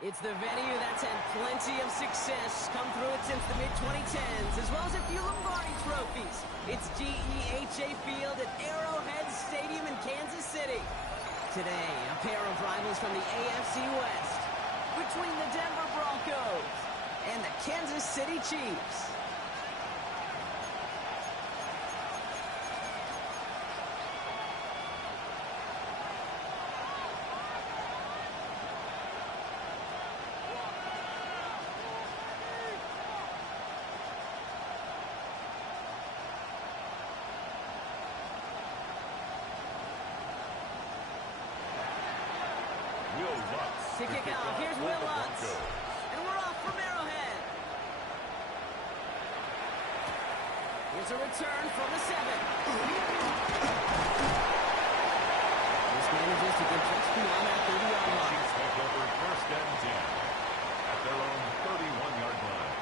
It's the venue that's had plenty of success, come through it since the mid-2010s, as well as a few Lombardi trophies. It's GEHA Field at Arrowhead Stadium in Kansas City. Today, a pair of rivals from the AFC West, between the Denver Broncos and the Kansas City Chiefs. To kick off, here's Will Lutz. And we're off from Arrowhead. Here's a return from the 7. This manages to get just beyond that 30-yard line. Chiefs take over 1st and 10 at their own 31-yard line.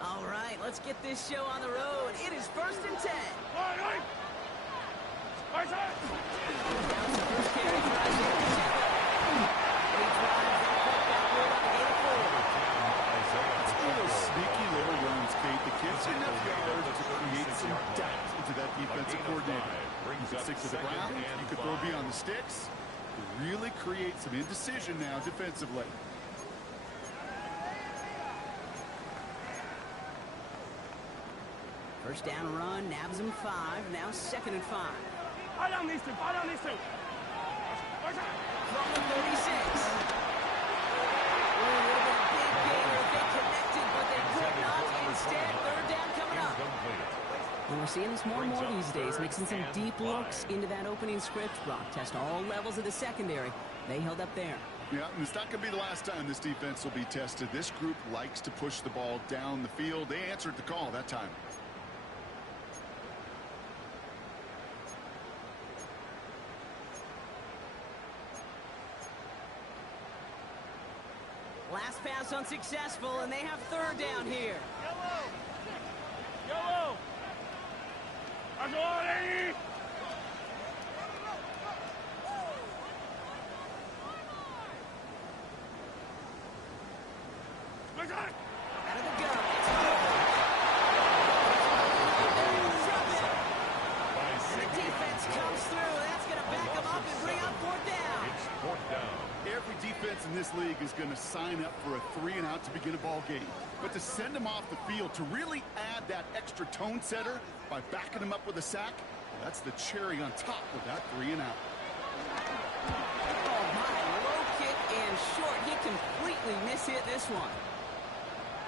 All right, let's get this show on the road. It is 1st and 10. First carry for Isaiah Pacheco. He drives that quick backward on the gain of 4. It's one of those sneaky little runs, Kate. The kid's enough yards to create some doubt into that defensive coordinator. You can stick to the ground, you can throw beyond the sticks. Really create some indecision now defensively. First down run, nabs him 5, now 2nd and 5. From the 36. Ooh, would have been a big gain if they connected, but they could not. Instead, 3rd down coming up. And we're seeing this more and more these days, mixing some deep looks into that opening script. Brock test all levels of the secondary. They held up there. Yeah, and it's not going to be the last time this defense will be tested. This group likes to push the ball down the field. They answered the call that time. Last pass unsuccessful, and they have 3rd down here. Yellow! Agora! Out of the gun. And the defense comes through. That's going to back them up and bring up 4th down. It's 4th down. Every defense in this league is going to sign up for a 3-and-out to begin a ball game. But to send them off the field, to really add that extra tone setter by backing them up with a sack, that's the cherry on top of that 3-and-out. Oh, my. Low kick and short. He completely mishit this one.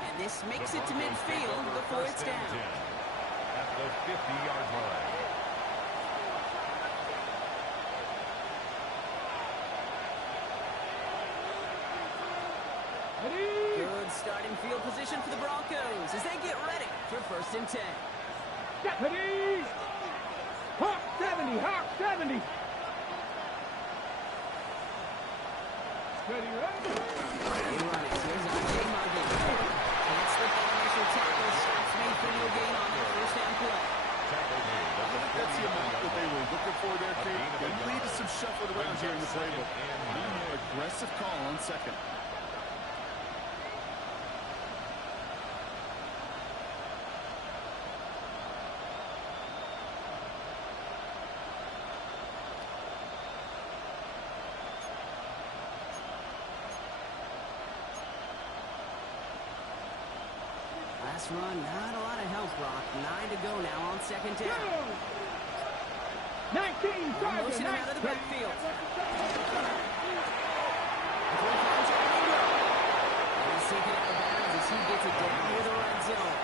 And this makes it to midfield before it's down. At the 50-yard line. Good starting field position for the Broncos as they get ready for 1st and 10. Deputy! Hawk 70! Hawk 70! Ready, ready? They run it. Here's Isaiah Marvin. Can't slip that initial tackle. Stops made for no gain on that 1st down play. I think that's the amount that they were looking for there, Kate. Going to lead to some shuffling around here in the playbook. More aggressive call on 2nd. Last run, not a lot of help, Brock. 9 to go now on 2nd down. 19, Motion out of the backfield. He's taking out of bounds as he gets it down near the red zone.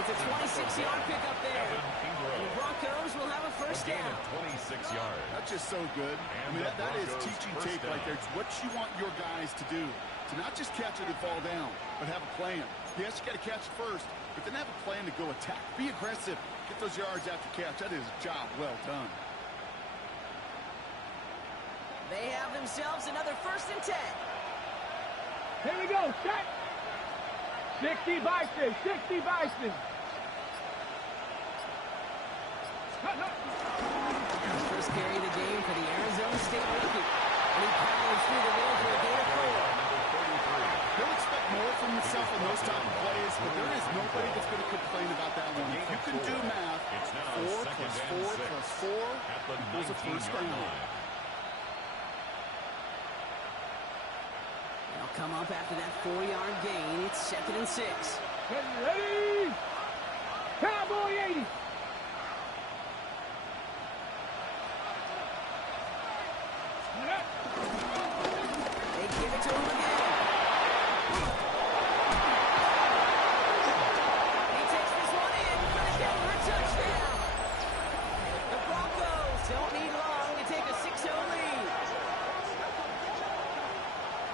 It's a 26-yard pickup there. And the Broncos will have a 1st down. 26 yards. That's just so good. I mean, that is teaching tape right there. It's what you want your guys to do. To not just catch it and fall down, but have a plan. Yes, you got to catch first, but then have a plan to go attack. Be aggressive. Get those yards after catch. That is a job well done. They have themselves another 1st and 10. Here we go. Set. 60 Bison. 60 Bison. First carry of the game for the Arizona State rookie. And he powers through the middle for a gain of 4. He'll expect more from himself in those type of plays, but there is nobody that's going to complain about that one. If you can do math, 4 plus 4 plus 4 equals a first down. They'll come up after that 4-yard gain. It's 2nd and 6. Ready? Cowboy 80. They give it to him again. He takes this one in for the Denver touchdown. The Broncos don't need long to take a 6-0 lead.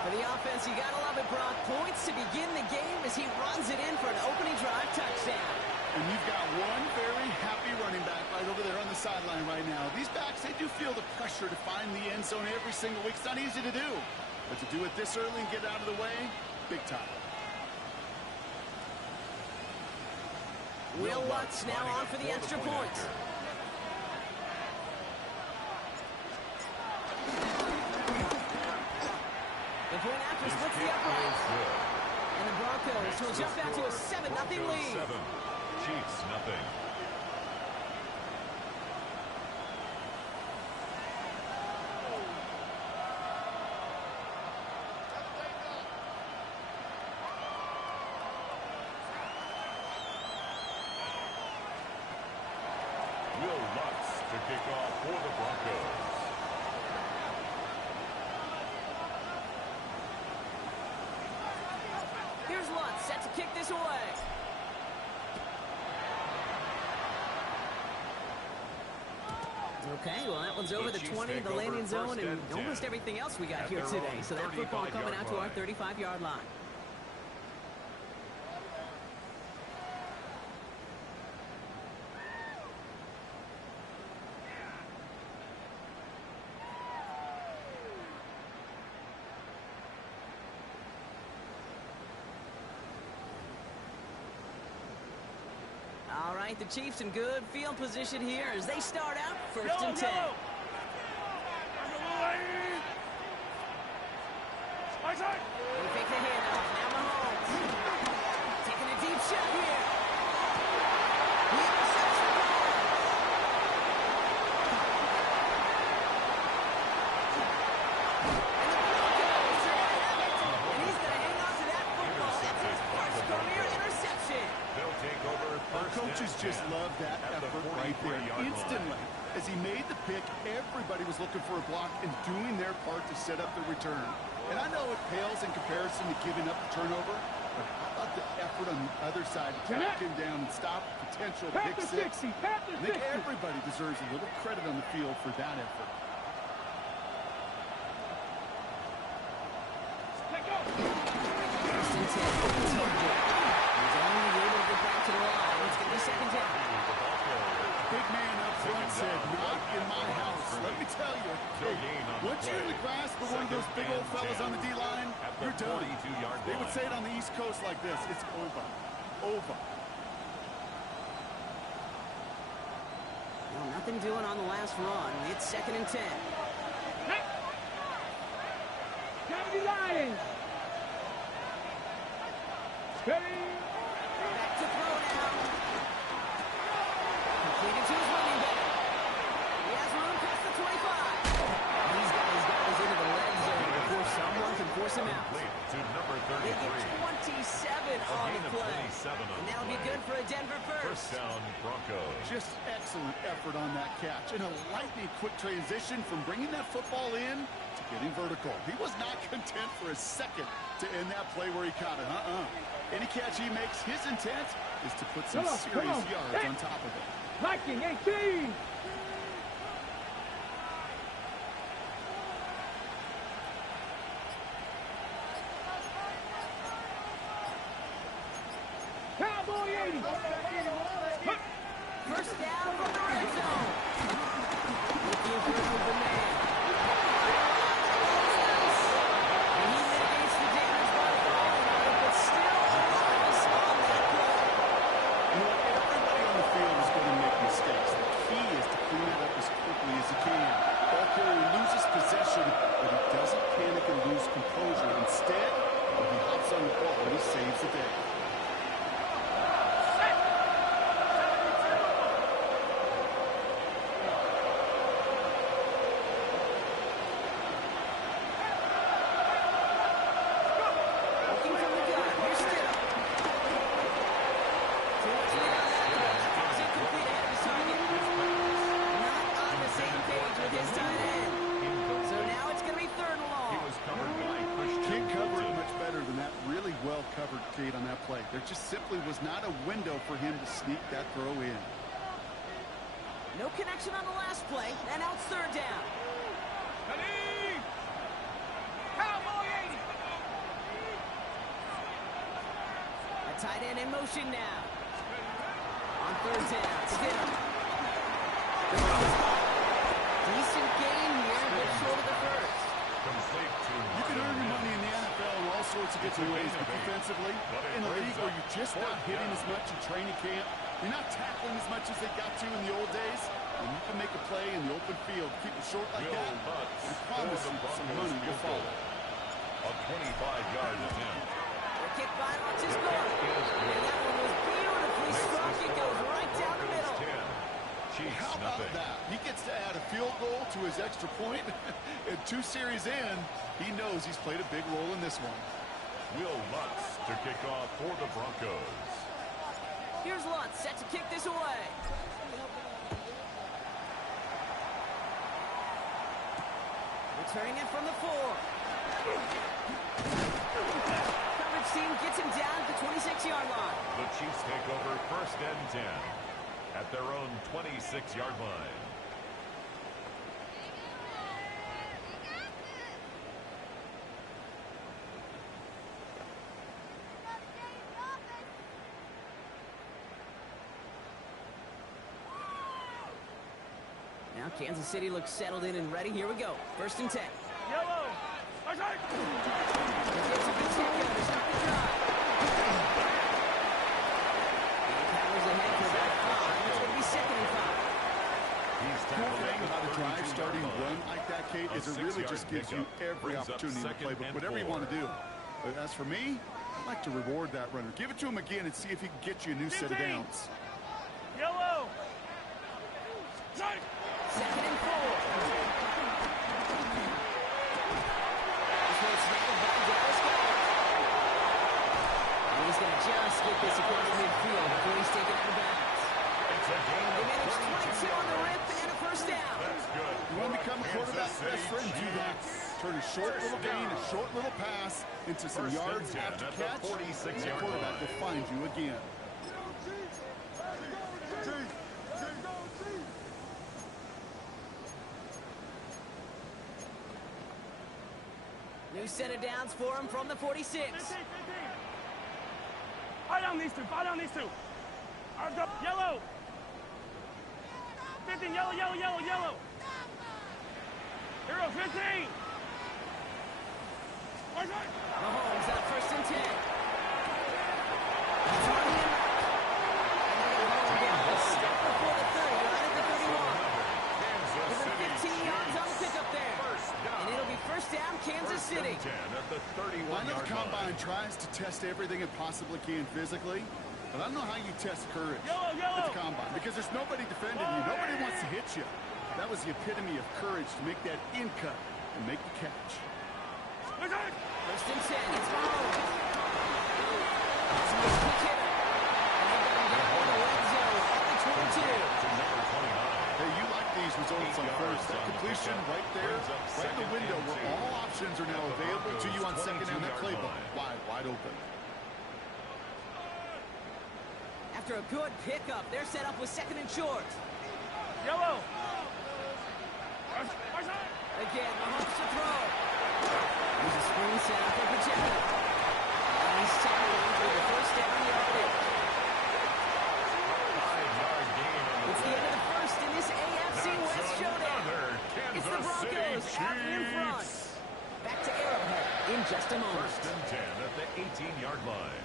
For the offense, you gotta love it, Brock. Points to begin the game as he runs it in for an opening drive touchdown. And you've got one very happy running back right over there on the sideline right now. These backs, they do feel the pressure to find the end zone every single week. It's not easy to do. But to do it this early and get out of the way, big time. Will Lutz now on for the extra point. The point after splits the upright. And the Broncos will jump out to a 7-0 lead. Chiefs, nothing. Will Lutz to kick off for the Broncos. Here's Lutz set to kick this away. Okay, well, that one's over the 20, the landing zone, and almost everything else we got here today. So that football coming out to our 35-yard line. All right, the Chiefs in good field position here as they start out 1st and 10. They fake the handoff. Now Mahomes. Taking a deep shot here. He intercepts the ball. And the Broncos are going to have it. And he's going to hang on to that football. That's his first career interception. They'll take over Our coaches just love that effort right there. Instantly, as he made the pick, everybody was looking for a block and doing their part to set up the return. And I know it pales in comparison to giving up the turnover, but how about the effort on the other side to track him down and stop potential pick six? I think everybody deserves a little credit on the field for that effort. First and 10. He's only able to get back to the line. It's going to be 2nd down. Big man up front said, not in my house. Let me tell you, once you're in the grasp of one of those big old fellas on the D-line, you're done. They would say it on the East Coast like this, it's over. Over. Well, nothing doing on the last run. It's 2nd and 10. Lions. Ready? Back to throw now. Completed to his running back. He has room past the 25. He's got his guys into the red zone before someone can force him out. To number They get 33. 27 on the play. And that'll be good for a Denver First first. down, Broncos. Just excellent effort on that catch. And a lightning quick transition from bringing that football in to getting vertical. He was not content for a second to end that play where he caught it. Any catch he makes, his intent is to put some serious yards on top of it. Viking 18. Cowboy 80. First down from the red zone. Looking for an open man. And he mitigates the damage by falling on it, but still a loss on that play. You know, everybody on the field is going to make mistakes. The key is to clean it up as quickly as you can. Ball carrier loses possession, but he doesn't panic and lose composure. Instead, he hops on the ball and he saves the day. On that play. There just simply was not a window for him to sneak that throw in. No connection on the last play, and now it's third down. Cowboy 80. A tight end in motion now. On third down, still. Decent gain here, but short of the first. You can earn your money in the NFL in all sorts of different ways, but defensively, in a league where you're just not hitting as much in training camp, you're not tackling as much as they got to in the old days, and you can make a play in the open field, keep it short like that, I promise you some money will follow. A 25-yard attempt. The kick by launches good. And that one was beautifully struck. It goes right down the middle. How about that? He gets to add a field goal to his extra point. And 2 series in, he knows he's played a big role in this one. Will Lutz to kick off for the Broncos. Here's Lutz set to kick this away. Returning it from the 4. Coverage team gets him down at the 26-yard line. The Chiefs take over first and 10 at their own 26-yard line. Now Kansas City looks settled in and ready. Here we go. First and 10. Yellow. Gets a good takeout to start the drive. And powers ahead for about 5. It's going to be second and 5. Cool thing about a drive starting run like that, Kate, is it really just gives you every opportunity in the playbook, whatever you want to do. But as for me, I'd like to reward that runner. Give it to him again and see if he can get you a new set of downs. Yellow. Second and 4. This one's snagged by Dallas Goddard. And he's going to just get this across midfield before he's taken out of bounds. They managed 22 on the rip and a first down. You want to become a quarterback's best friend? Do that. Turn a short little gain, a short little pass into some yards after catch, and the quarterback will find you again. New set of downs for him from the 46. Fight on these two. Fight on these two. Yellow. 15. Yellow. Hero 15. Mahomes out first and 10. It's on him. And they're going to hold him down. A step before the 30, right at the 31. With a 15 yards on the pickup there. And it'll be first down, Kansas City. I know the Combine tries to test everything it possibly can physically, but I don't know how you test courage at the Combine, because there's nobody defending you. Nobody wants to hit you. That was the epitome of courage, to make that in cut and make the catch. First and 10, it's Mahomes. It's a quick hitter. And they got him down in the red zone at the 22. Hey, you like these results on first. That completion right there, right in the window where all options are now available to you on second down. That playbook wide open. After a good pickup, they're set up with second and short. Yellow. Again, Mahomes to throw. There's a screen set up for Pacheco. And he's tackled for the first down yardage. out in front. Back to Arrowhead in just a moment. 1st and 10 at the 18-yard line.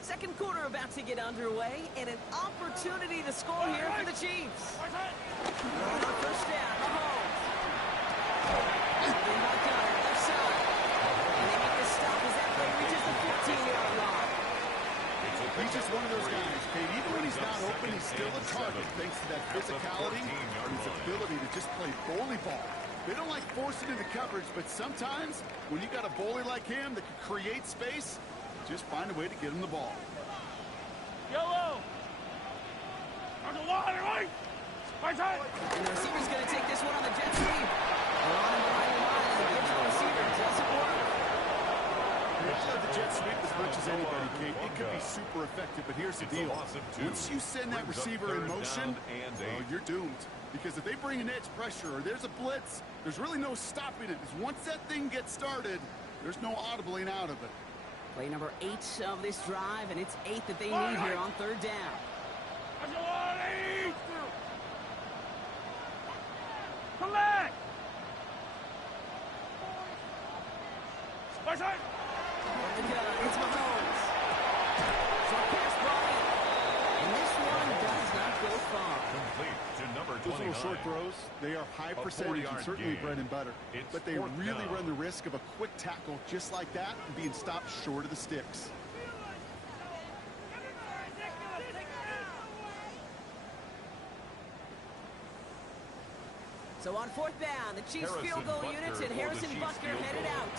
Second quarter about to get underway, and an opportunity to score here for the Chiefs. On first down, Mahomes. Holding back on it, left side. And they make the stop as that play reaches the 15-yard line. He's just one of those guys, Kate. Even when he's not open, he's still a target thanks to that physicality and his ability to just play bully ball. They don't like forcing into coverage, but sometimes when you got a bully like him that can create space, just find a way to get him the ball. Yellow. On the line, right? Right side. And the receiver's going to take this one on the jet sweep. On behind the line, and the digital receiver doesn't work. I love the jet sweep as much as anybody, Kate. It could be super effective, but here's the deal. Once you send that receiver in motion, well, you're doomed. Because if they bring an edge pressure or there's a blitz, there's really no stopping it. Once that thing gets started, there's no audibling out of it. Play number 8 of this drive, and it's 8 that they need here on 3rd down. Collect! It's Mahomes. Short pass ball in. And this one does not go far. Complete to number 29. Those little short throws, they are high percentage and certainly bread and butter. But they really run the risk of a quick tackle just like that and being stopped short of the sticks. So on 4th down, the Chiefs field goal units and Harrison Butker headed out.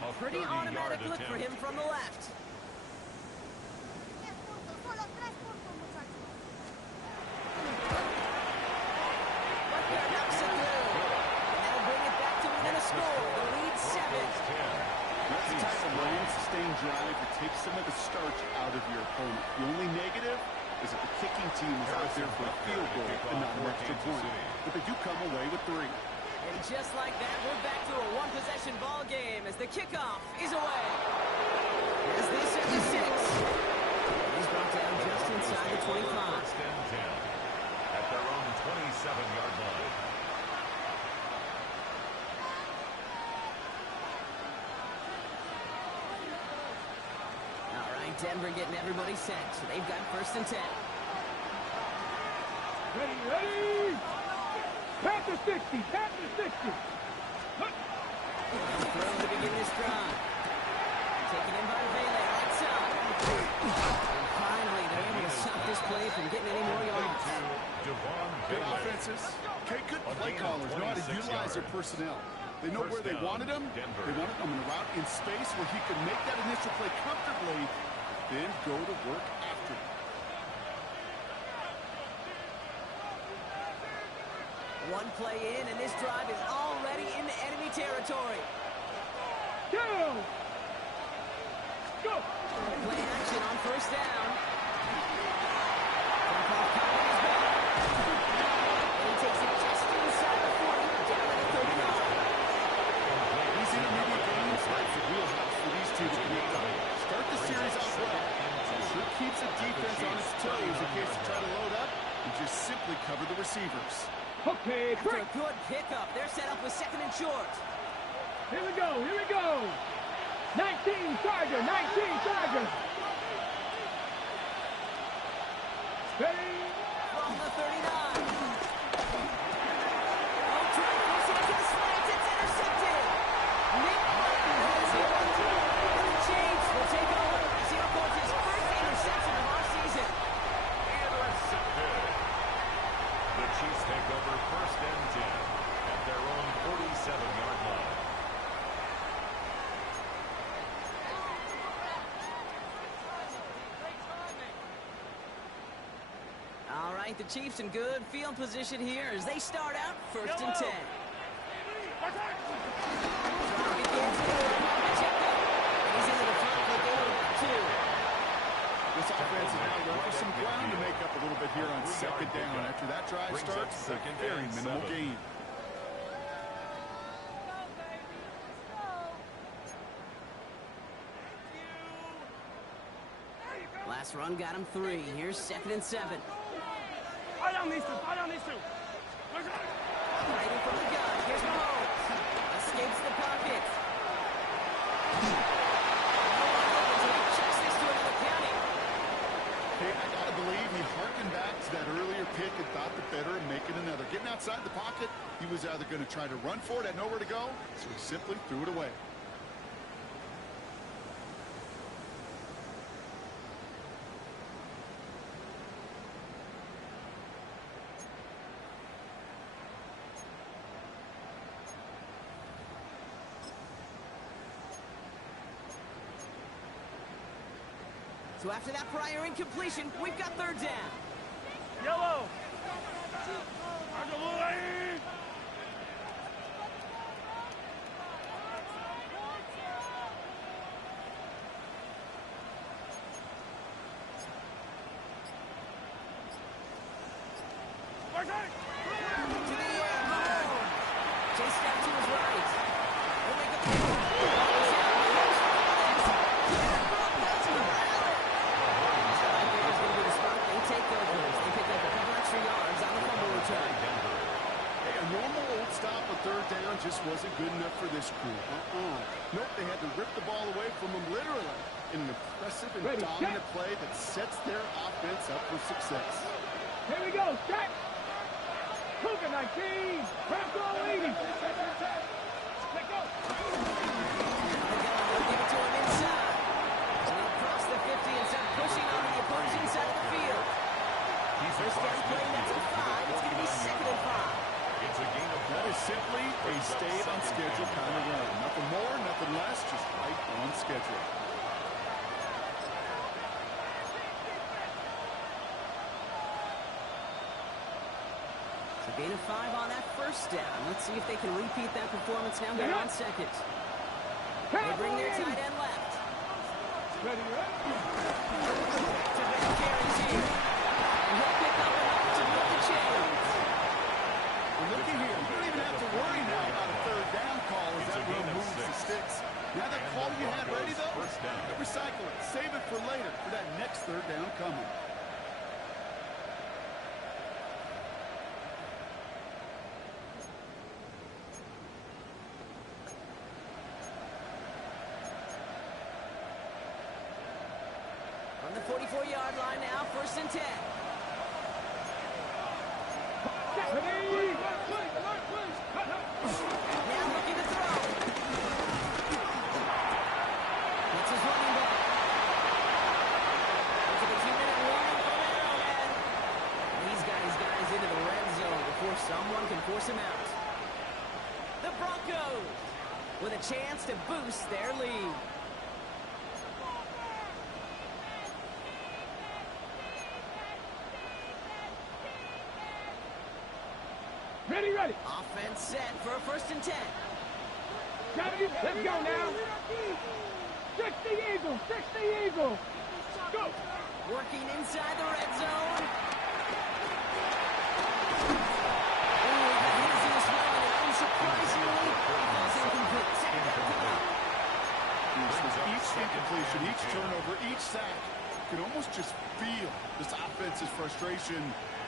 A pretty automatic look for him from the left. Butker knocks it through. And that'll bring it back to within a score. The lead 7. That's the type of long, sustained drive that takes some of the starch out of your opponent. The only negative is that the kicking team is out there for a field goal and not an extra point. But they do come away with 3. And just like that, we're back to a one-possession ball game as the kickoff is away. As this is the 6. He's brought down just inside the 25. 1st and 10 at their own 27-yard line. All right, Denver getting everybody set, so they've got 1st and 10. Ready! Tap to 60! Tap to 60! Throw to begin this drive. Taken in by Bailey, right side. And finally, they're able to stop this play from getting any more yards. Good offenses. Okay, good play callers know how to utilize their personnel. They know where they wanted them. They wanted them in a route in space where he could make that initial play comfortably, then go to work after it. One play in, and this drive is already into enemy territory. Go! Go! Play action on 1st down. Dump off Cowboys back. And he takes it just inside the 40, down to the 39. These intermediate games, that's the wheelhouse for these two to connect on. Start the series off well. Sure keeps the defense on its toes in case they try to load up and just simply cover the receivers. Okay, After quick! a good pickup, they're set up with 2nd and short. Here we go, here we go! 19 Charger, 19 Charger! Steady! From the 39. Oh, try forcing it to the slants. It's intercepted. Nick Martin has it. And the Chiefs will take over as he records his 1st interception of our season. Intercepted. The Chiefs take over 1st and 10 at their own 47-yard line. All right, the Chiefs in good field position here as they start out 1st and 10. Drive begins with Pacheco. And he's into the front for goal number 2. This offense is now going for some ground to make up a little bit here on 2nd down. After that drive starts, it's a very minimal gain. Last run got him 3. Here's 2nd and 7. Eye on these two. Eye on these two. Operating from the gun. Here's Mahomes. Escapes the pocket. Checks this to another county. Hey, I gotta believe he harkened back to that earlier pick and thought the better of making another. Getting outside the pocket, he was either going to try to run for it, had nowhere to go, so he simply threw it away. So after that prior incompletion, we've got 3rd down. Yellow. To the air, Mahomes. Chased out to his right. He'll make a play. They pick up a couple extra yards on the fumble return. Hey, a normal old stop on 3rd down just wasn't good enough for this crew. Nope, they had to rip the ball away from them literally in an impressive and dominant play that sets their offense up for success. Here we go. Check. Cougar 19. Bronco 80. Let's go. They'll give it to him inside. So he'll cross the 50 and start pushing onto the opposing side of the field. First down play, that's a 5. It's going to be 2nd and 5. It's a gain of That is simply a stayed on schedule kind of run. Nothing more, nothing less, just right on schedule. So gain of 5 on that first down. Let's see if they can repeat that performance now here on 2nd. They bring their tight end left. Ready, right? To Ben carries here. And he'll pick up enough to move the chains. And looky here, you don't even have to worry now about a 3rd down call as that run moves the sticks. Now that call you had ready, though, recycle it. Save it for later for that next 3rd down coming. On the 44-yard line now, 1st and 10. Now looking to throw. That's his running back. Into the 2-minute warning from Arrowhead. And he's got his guys into the red zone before someone can force him out. The Broncos with a chance to boost their lead. Ready, ready. Offense set for a 1st and 10. Let's go now. 60 Eagles, 60 Eagles. Go. Working inside the red zone. Ooh, he got his in this one, and unsurprisingly, he falls incomplete. 2nd down coming up. Each incompletion, each turnover, each sack, you can almost just feel this offense's frustration.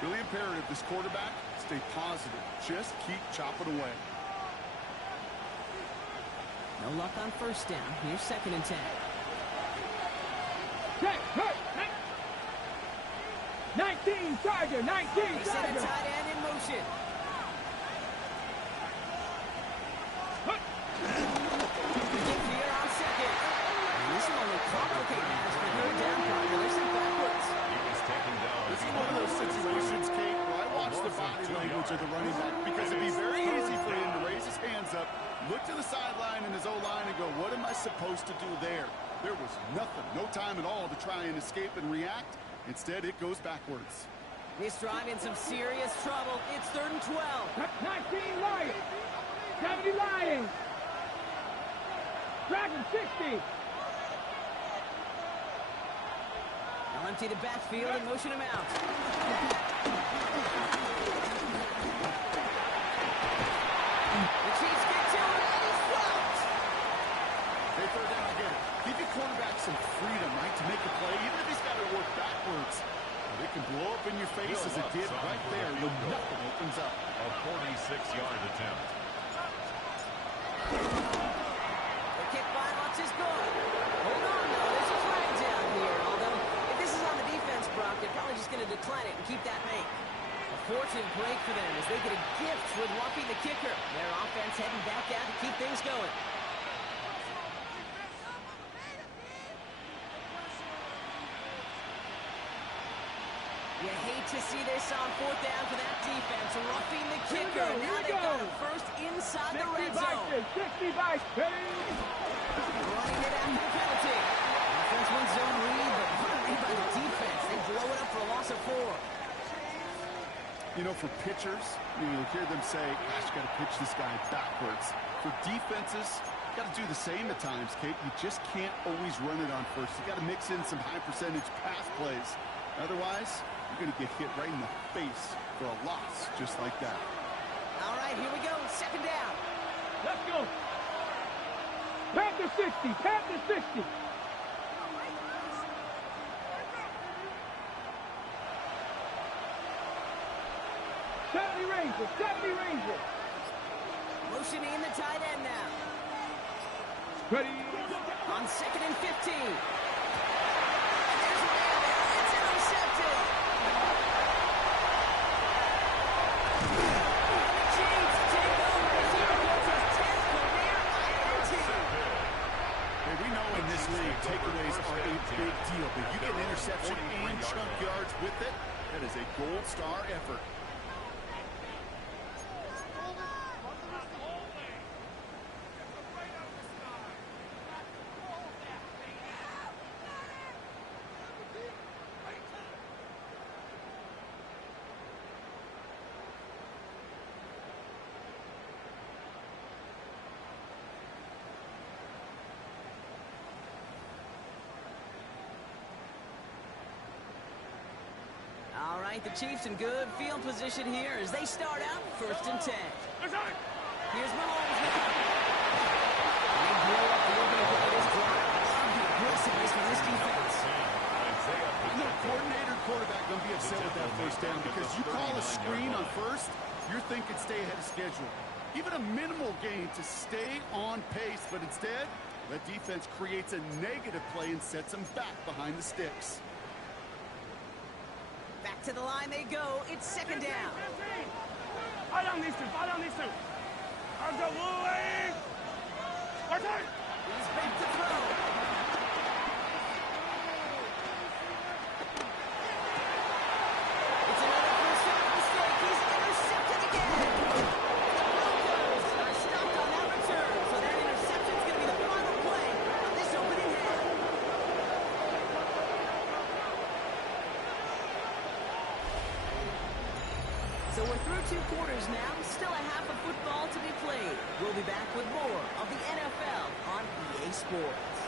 Really imperative, this quarterback, stay positive. Just keep chopping away. No luck on 1st down. Here's 2nd and 10. Check, hurt. 19, Charger, 19, They send a Charger. tight end in motion. Begins here on 2nd. And this will only complicate matters for 3rd down. They're sent backwards. He was taken down. This is one of those situations, Kate, where I watch the body language of the running back because it'd be very easy for him to raise his hands up, look to the sideline in his O-line and go, what am I supposed to do there? There was nothing, no time at all to try and escape and react. Instead, it goes backwards. This drive in some serious trouble. It's 3rd and 12. 19 Lions. 70 Lions. Dragon 60. They'll empty the backfield and motion him out. The Chiefs get to him, and he's dropped. Hey, 3rd down again. Give your quarterback some freedom, right, to make a play. Even if he's got to work 6-yard attempt. The kick by Lutz is good. Hold on, though. There's a flag down here. Although, if this is on the defense, Brock, they're probably just going to decline it and keep that make. A fortunate break for them as they get a gift with Lumpy the kicker. Their offense heading back out to keep things going. You hate to see this on 4th down for that defense. Roughing the kicker. Now they go first inside the red zone. 60 by 10. Running it after the penalty. Offense wins zone read, but what a read by the defense. They blow it up for a loss of 4. You know, for pitchers, you hear them say, gosh, got to pitch this guy backwards. For defenses, got to do the same at times, Kate. You just can't always run it on first. You got to mix in some high percentage pass plays. Otherwise, you're going to get hit right in the face for a loss just like that. All right, here we go. 2nd down. Let's go. Panther 60. Panther 60. Rangers. 70 Rangers. Motioning in the tight end now. Ready. On 2nd and 15. There's Randall. It's intercepted. Chiefs take over as here goes his 10th career INT. Hey, we know in this league, takeaways are a big deal, but you get an interception and chunk yards with it. That is a gold star effort. All right, the Chiefs in good field position here as they start out 1st and 10. Here's Mahomes. They blow up the opening play of this drive. Love the aggressiveness from this defense. You know, coordinator, quarterback going to be upset with that 1st down because you call a screen on 1st, you're thinking stay ahead of schedule. Even a minimal gain to stay on pace, but instead, the defense creates a negative play and sets them back behind the sticks. Back to the line they go. It's 2nd down. Fall on these two. Fall on these two. Arms up, Louis. He's back to throw. It's another first down mistake. He's intercepted again. The Broncos are stopped on that return, so that interception is going to be the final play of this opening half. So we're through 2 quarters now. Still a half of football to be played. We'll be back with more of the NFL on EA Sports.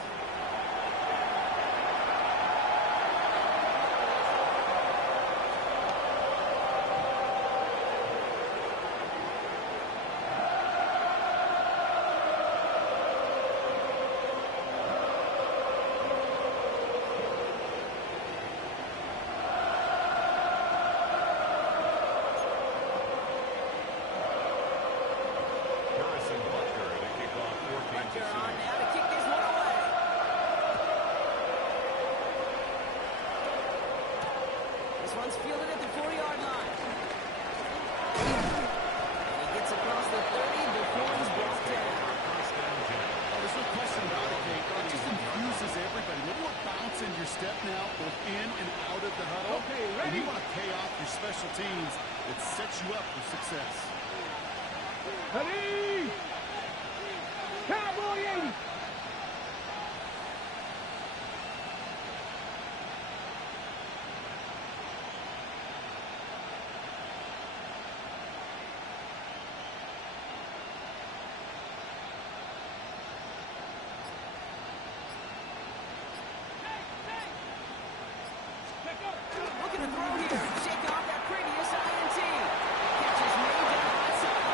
One's fielded at the 4-yard line. And he gets across the 30 before he's brought down. Oh, there's no question about it, Kate. It just infuses everybody. A little more bounce in your step now, both in and out of the huddle. Okay, ready? And you want to pay off your special teams. It sets you up for success. Ready. Cowboy 80. Looking to throw here. Shake off that previous INT. Catch is made down the right side.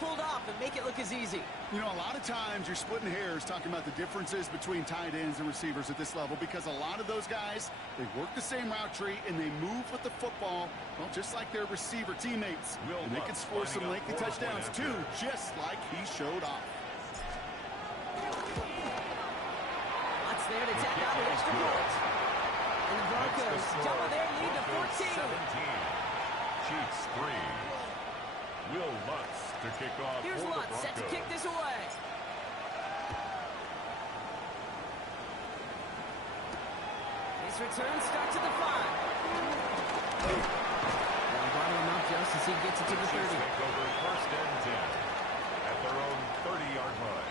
pulled off and make it look as easy. You know, a lot of times you're splitting hairs talking about the differences between tight ends and receivers at this level because a lot of those guys, they work the same route tree and they move with the football, well, just like their receiver teammates. And they can score some lengthy touchdowns too, just like he showed off. What's there to tack on the extra point? And the Broncos double their lead to 14. 17. Chiefs 3. Will Lutz to kick off. Here's Lutz set to kick this away. His return starts at the 5. They'll bottle him up just as he gets it to the 30. Take over first and 10 at their own 30-yard line.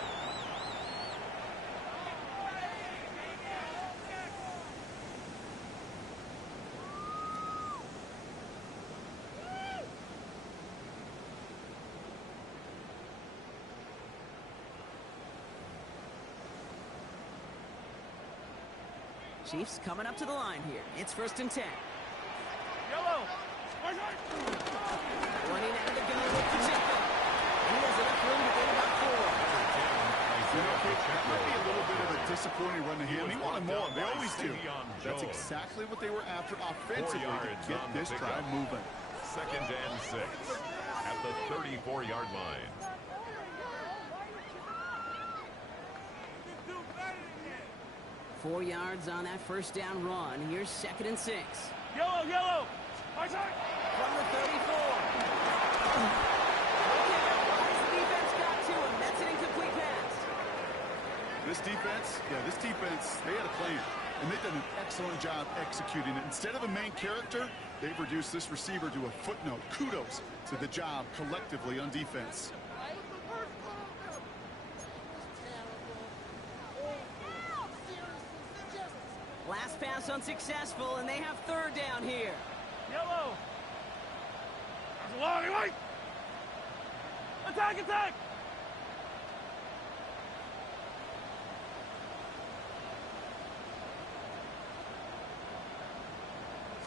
Chiefs coming up to the line here. It's first and 10. Yellow. Running out of the gun with Pacheco. And he has enough room to gain about 4. You know, that might be a little bit of a disappointing run to him. He wanted more. They always do. That's exactly what they were after offensively to get this drive moving. Second and 6 at the 34-yard line. Four yards on that first down run. Here's second and 6. Yellow, yellow. From the 34. Okay, the defense got to him. That's an incomplete pass. This defense, they had a plan. And they've done an excellent job executing it. Instead of a main character, they've reduced this receiver to a footnote. Kudos to the job collectively on defense. Last pass unsuccessful, and they have third down here. Yellow. That's a long way. Attack, attack.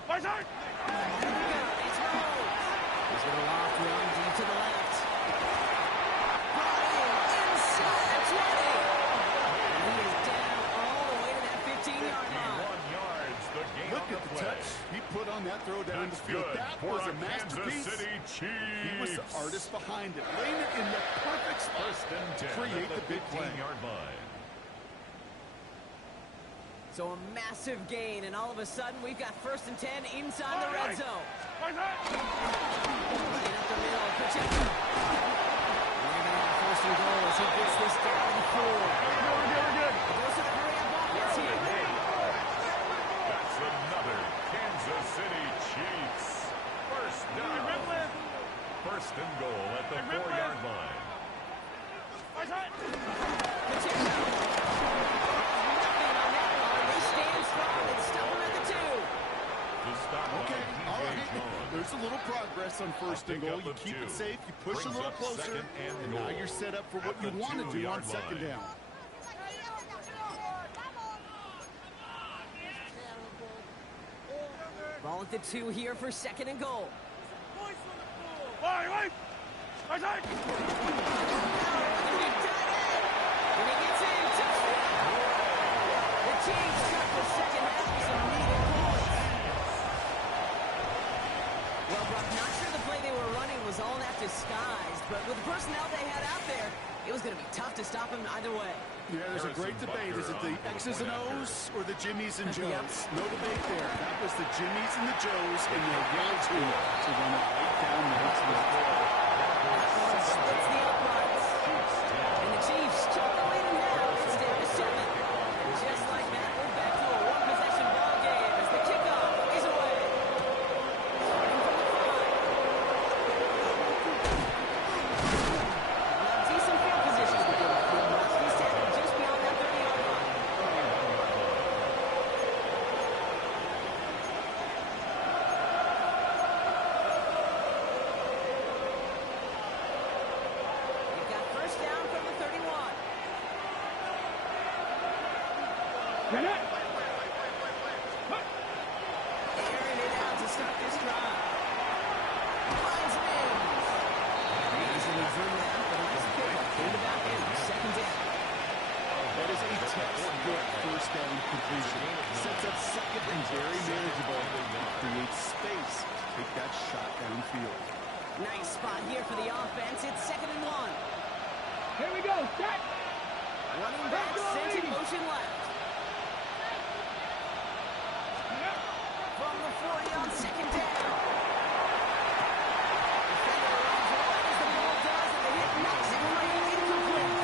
My side. It's Rhodes. He's going to loft one deep to the left. Brought in inside the 20. And he is down all the way to that 15-yard line. Look at the touch he put on that throw down the field. That was a masterpiece. He was the artist behind it, laying it in the perfect spot to create the big play. So a massive gain, and all of a sudden we've got first and 10 inside the red zone. Running up the middle, Pacheco. They're going to have first and goal as he gets this down to the 4. We're good. Goes to the hurry-up offense here. That's another Kansas City Chiefs. First down. First and goal at the 4-yard line. Pacheco. Nothing on that one. They stand strong and stop him at the 2. Okay, all right. There's a little progress on first and goal. You keep it safe, you push a little closer, and now you're set up for what you want to do on second down. Ball at the 2 here for second and goal. Wait. My side. And he gets in. Touchdown. The Chiefs cut the second half with some needed points. Well, Brock, not sure the play they were running was all that disguised, but with the personnel they had out there, it was going to be tough to stop him either way. Yeah, there's a great debate. Is it the X's and O's or the Jimmies and Joes? No debate there. That was the Jimmies and the Joes, and they're going to run it right down the field. Splits the uprights. And the Chiefs cut the lead in half. It's down to 7. And just like that, we're back to a one-possession ball game as the kickoff is away. Starting from the 5. Now, decent field position to begin with. He's tackled just beyond that 30-yard line. They've got first down from the 31. Get it. Airing it out to start this drive. Finds Mims. Easily drew that And very manageable. Creates space to take that shot downfield. Nice spot here for the offense. It's 2nd and 1. Here we go. Set. Running back sent in motion left. From the 40 on 2nd down. Defender runs wide as the ball does, and the hit knocks it away. Incomplete.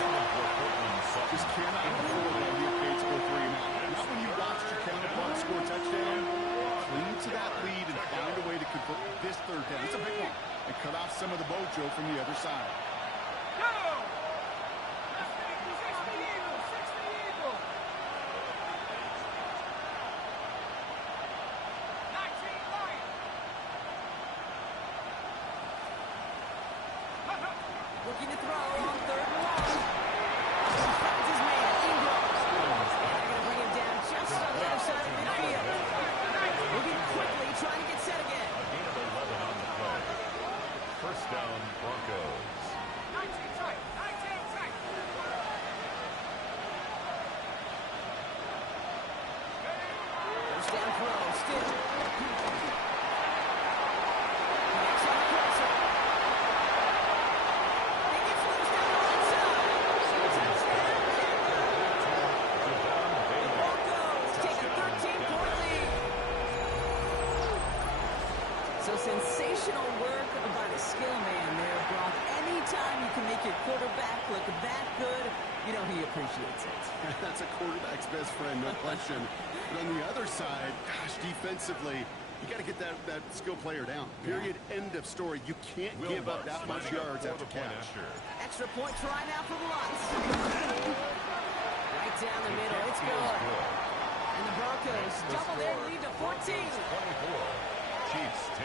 Just cannot afford all the updates go 3 and out. Not when you watched your counterpart score a touchdown. Cling to that lead and find a way to convert this 3rd down. It's a big one. And cut off some of the mojo from the other side. Go! Looking to throw on 3rd and 1. Finds his man, Ingram. They're going to bring him down just on the other side of midfield. Moving quickly, trying to get set again. A gain of 11 on the play. 1st down, Broncos. First down throw, still. Connects on the crosser. He gets loose down the right side. Touchdown, the Broncos take a 13-point lead. So sensational work by the skill man there, Brock. Anytime you can make your quarterback look that good, you know he appreciates it. That's a quarterback's best friend, no question. But on the other side, gosh, defensively, you got to get that skill player down. Period. End of story. You can't give up that much yards after catch. Extra point try now from Lutz. Right down the middle. It's good. And the Broncos double their lead to 14. 24. Chiefs 10.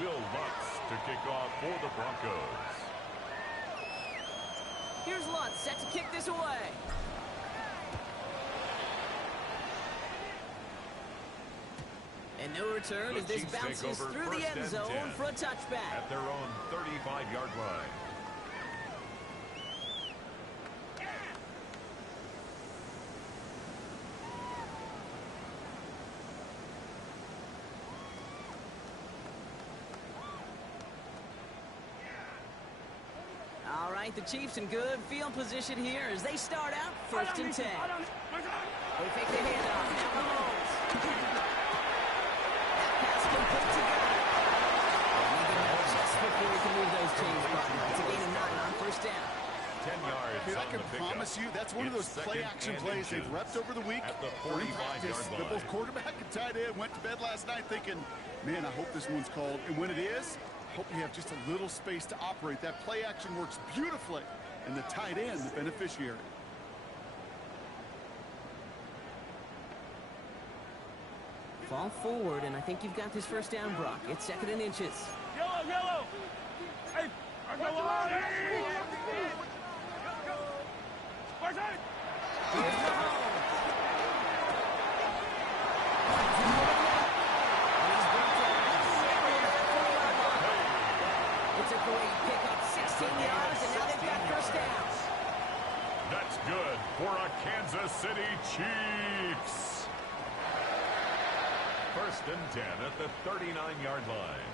Will Lutz to kick off for the Broncos. Here's Lutz set to kick this away. And no return as this bounces through the end zone for a touchback. At their own 35-yard line. All right, the Chiefs in good field position here as they start out 1st and 10. They fake the handoff. Now Mahomes. That pass complete to Gunn. Just before he can move those chains, partner. It's a gain of 9 on 1st down. 10 yards. Dude, I can promise you that's one of those play-action plays they've repped over the week. At the Or in 45-yard practice, line. both quarterback and tight end went to bed last night thinking, man, I hope this one's called. And when it is, I hope you have just a little space to operate. That play action works beautifully. And the tight end, the beneficiary. Fall forward, and I think you've got this 1st down, Brock. It's 2nd and inches. Yellow, yellow. Hey, go on. Here's Mahomes. It's a great pickup, 16 yards, and now they've got 1st down. That's good for a Kansas City Chiefs. 1st and 10 at the 39-yard line.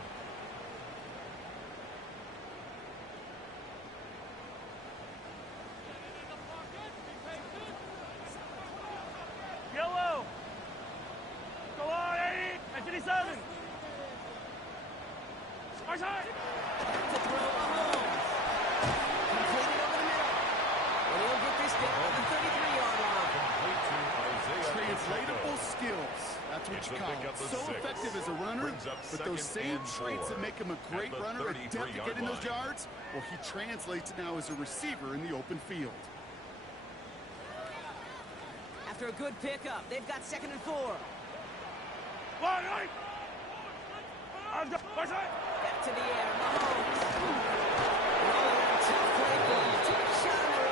Yellow. Go on, 87. To throw Mahomes. Completed over the middle. And he'll get this down at the 33-yard line. Complete to Isaiah Translatable Pacheco. skills. That's what It's you a call pickup it. of So 6. effective as a runner, Brings up but those 2nd same and traits 4 that make him a great at the runner, adept at 33-yard getting those line. yards, well, he translates it now as a receiver in the open field. After a good pickup, they've got 2nd and 4. Back to the air, Mahomes. Oh, tough play for him. Took a shot on the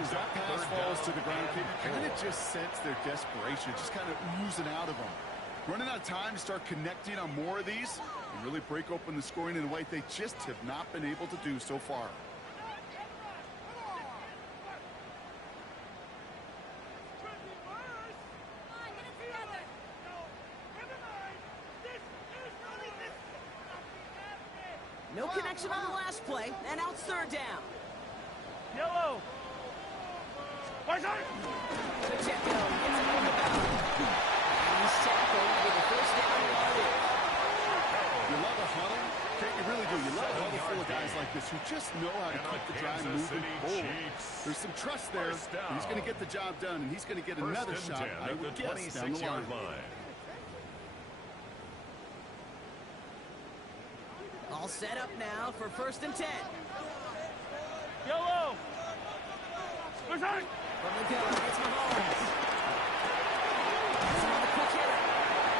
as that pass falls to the ground, you kind of just sense their desperation, just kind of oozing out of them. Running out of time to start connecting on more of these and really break open the scoring in a way they just have not been able to do so far. No connection on the last play, and now it's third down. Yellow. Pacheco gets it on the bound. And he's tackled with a first down yardage. You love a huddle? Okay, you really do. You love a huddle full of guys like this who just know how to keep the drive moving forward. There's some trust there. He's going to get the job done, and he's going to get another shot, I would guess, down the line. All set up now for 1st and 10. Yellow. From the gun, it's Mahomes. That's him on the quick hitter.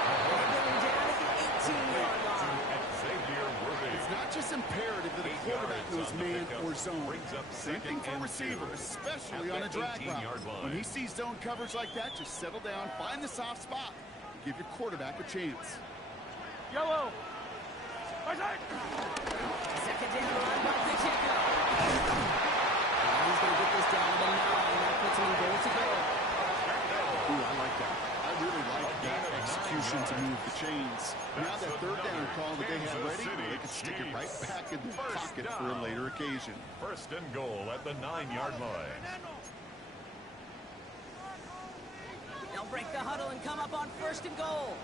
They're going down at the 18-yard line. It's not just imperative that a quarterback knows man or zone. Same thing for a receiver, especially on a drag route. When he sees zone coverage like that, just settle down, find the soft spot, and give your quarterback a chance. Yellow. Second down line by Pacheco. He's going to get this down to the 9. That puts him in goal to go. Ooh, I like that. I really like that execution to move the chains. Now that third down call that they had ready, they can stick it right back in their pocket for a later occasion. 1st and goal at the 9-yard line. They'll break the huddle and come up on 1st and goal.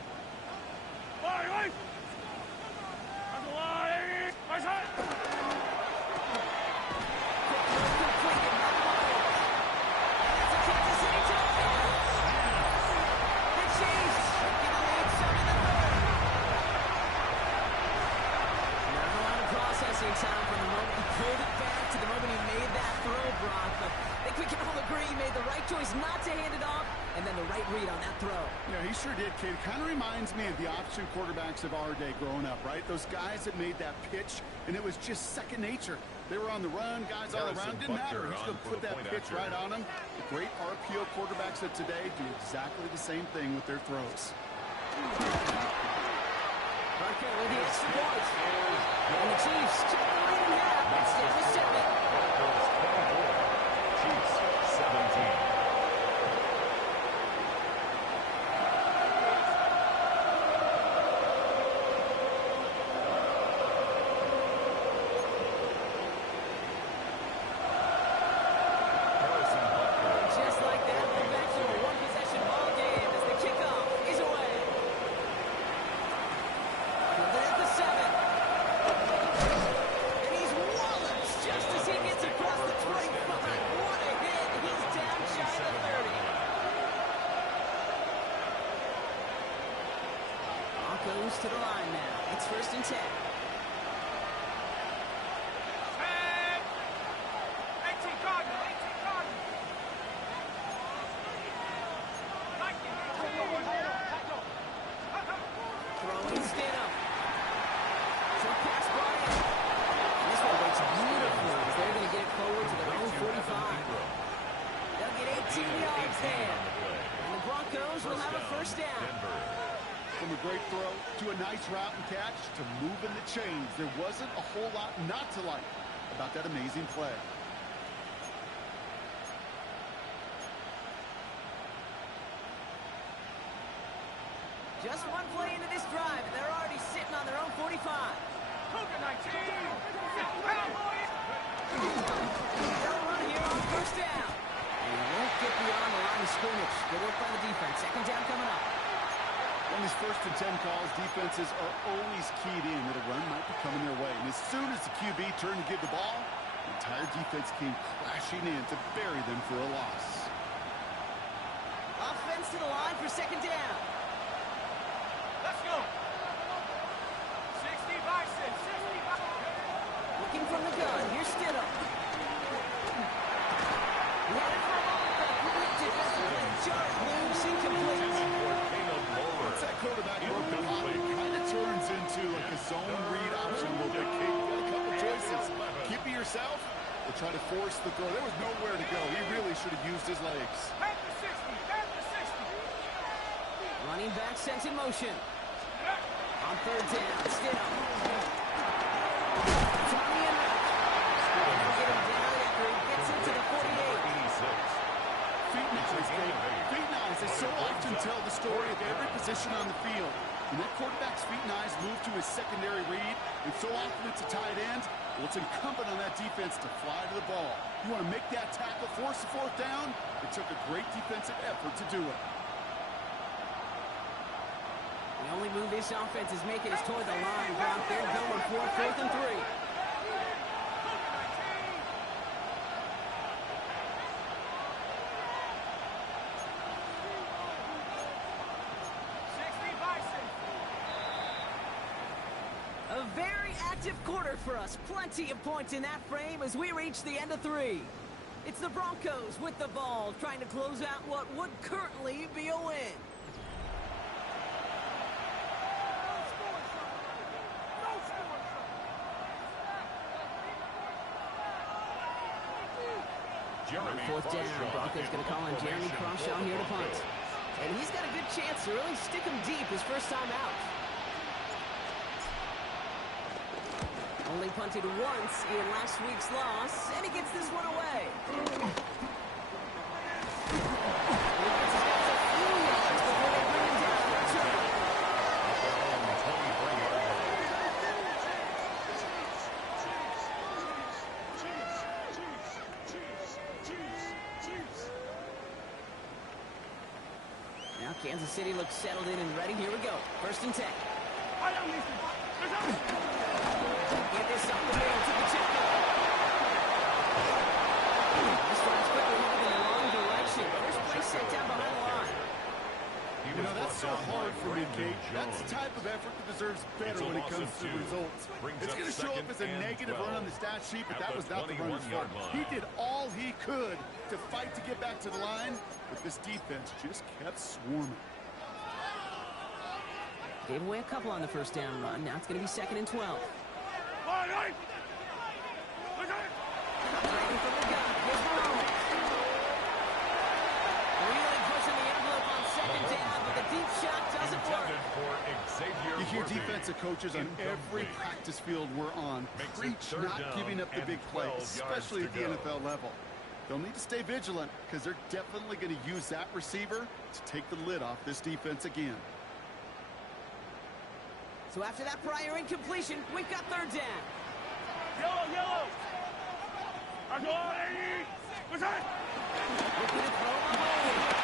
Time from the moment he pulled it back to the moment he made that throw, Brock. But I think we can all agree he made the right choice not to hand it off, and then the right read on that throw. Yeah, he sure did, kid. Kind of reminds me of the option quarterbacks of our day growing up, right? Those guys that made that pitch, and it was just second nature. They were on the run, guys all around. Didn't matter. He's going to put that pitch right on them. The great RPO quarterbacks of today do exactly the same thing with their throws. Parker with the extra point. And the Chiefs check the leading half. It's down to 7. Chiefs 17. Just like that, we're back to a one-possession ball game as the kickoff is away. At the 7. And he's walloped just as he gets across the 25. What a hit. He's down shy of the 30. Broncos to the line now. It's 1st and 10. Throwing Stidham. Short pass brought in. And this one works beautifully as they're going to get it forward to their own 45. They'll get 18 yards there. And the Broncos will have a 1st down. From a great throw to a nice route and catch to moving the chains, there wasn't a whole lot not to like about that amazing play. Just one play into this drive, and they're already sitting on their own 45. They'll run here on 1st down. And won't get beyond the line of scrimmage. Good work by the defense. 2nd down coming up. On these 1st and 10 calls, defenses are always keyed in that a run might be coming their way. And as soon as the QB turned to give the ball, the entire defense came crashing in to bury them for a loss. Offense to the line for 2nd down. Let's go. 60 by 6. 60 by 6. Looking from the gun. Here's Stidham. He had it for a moment, but a great defensive play. Jarred loose, incomplete. Once that quarterback broke the pocket, it kind of turns into like a zone read option a little bit. Kate, you got a couple choices. Keep it yourself They try to force the throw. There was nowhere to go. He really should have used his legs. Back to 60. Back to 60. Running back sent in motion. On third down, still. Tommy and they'll get him down after he gets into the 48. 86. Feet and eyes, they so often tell the story of every position on the field. When that quarterback's feet and eyes move to his secondary read, and so often it's a tight end, well, it's incumbent on that defense to fly to the ball. You want to make that tackle, force the fourth down? It took a great defensive effort to do it. The only move this offense is making is toward the line. Brock, they're going for 4th and 3. A very active quarter for us. Plenty of points in that frame as we reach the end of 3. It's the Broncos with the ball, trying to close out what would currently be a win. On 4th down, Broncos going to call on Jeremy Crawshaw here to punt. And he's got a good chance to really stick him deep his first time out. Only punted once in last week's loss, and he gets this one away. He gets his guys a few yards before they bring him down and return. Now Kansas City looks settled in and ready. Here we go. 1st and 10. Get this up the middle to the checker. This one's quickly moving in the wrong direction. First play set down behind the line. You know, that's so hard for me, Kate. That's the type of effort that deserves better when it comes to results. It's going to show up as a negative run on the stat sheet, but that was not the runner's fault. He did all he could to fight to get back to the line, but this defense just kept swarming. Gave away a couple on the first down run. Now it's going to be 2nd and 12. Driving from the gun. Here's Mahomes. Really pushing the envelope on 2nd down, but the deep shot doesn't work. You hear defensive coaches on every practice field we're on preach not giving up the big play, especially at the NFL level. They'll need to stay vigilant because they're definitely going to use that receiver to take the lid off this defense again. So after that prior incompletion, we've got 3rd down. Yellow. Looking to throw Mahomes.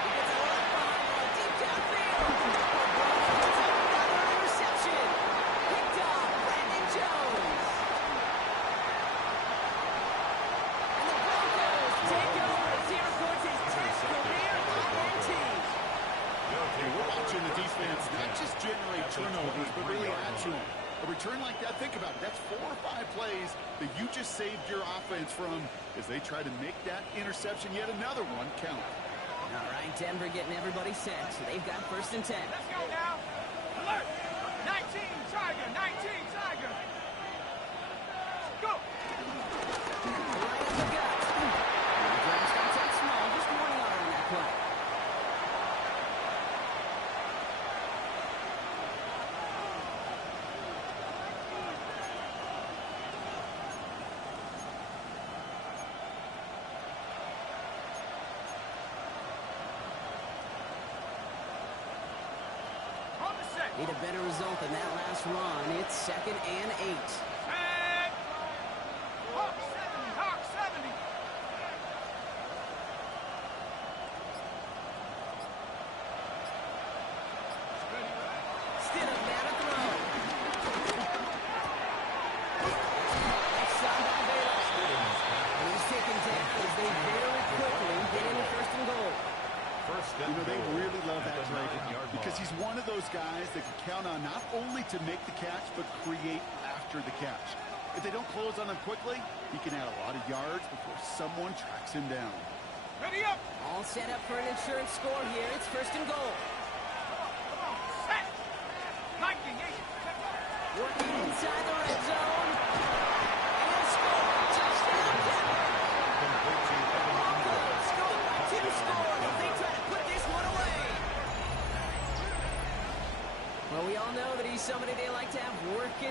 He gets a left behind, deep downfield. Another interception. Picked off Brandon Jones. And the Broncos take over as he records his 10th career INT. We're watching the defense not just generate turnovers, but really add to them. A return like that, think about it. That's 4 or 5 plays that you just saved your offense from as they try to make that interception, yet another one, count. All right, Denver getting everybody set. So they've got 1st and 10. Let's go now. Alert. 19, Tiger. 19, Tiger. Go. Right up the gut. The Rams going to take small. Just 1 yard on that play. Need a better result than that last run. It's 2nd and 8. Hawk 70, Hawk 70. Still down to throw. Outside by Baylor. And he's taken down as they very quickly get into 1st and goal. You know, they really love that Drake because he's one of those guys that can count on not only to make the catch, but create after the catch. If they don't close on him quickly, he can add a lot of yards before someone tracks him down. Ready up. All set up for an insurance score here. It's 1st and goal. Come on. Set. 19, 8. Working inside the red zone. And he'll score. Touchdown,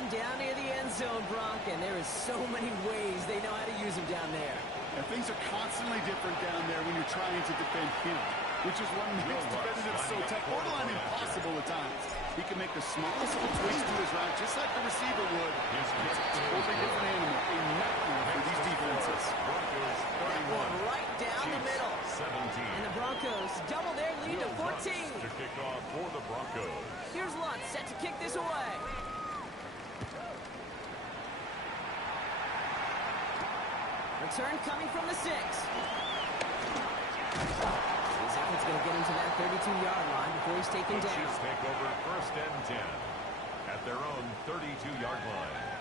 down near the end zone, Brock, and there is so many ways they know how to use him down there. And things are constantly different down there when you're trying to defend him, which is what makes defending him so tough, borderline impossible at times. He can make the smallest little tweaks to his route, just like the receiver would. It's a totally different animal, a nightmare for these defenses. Broncos One right down the middle. 17. And the Broncos double their lead to 14. To kick off for the Broncos. Here's Lutz set to kick this away. Return coming from the 6. His effort's going to get him to that 32-yard line before he's taken The down. Chiefs take over first and 10 at their own 32-yard line.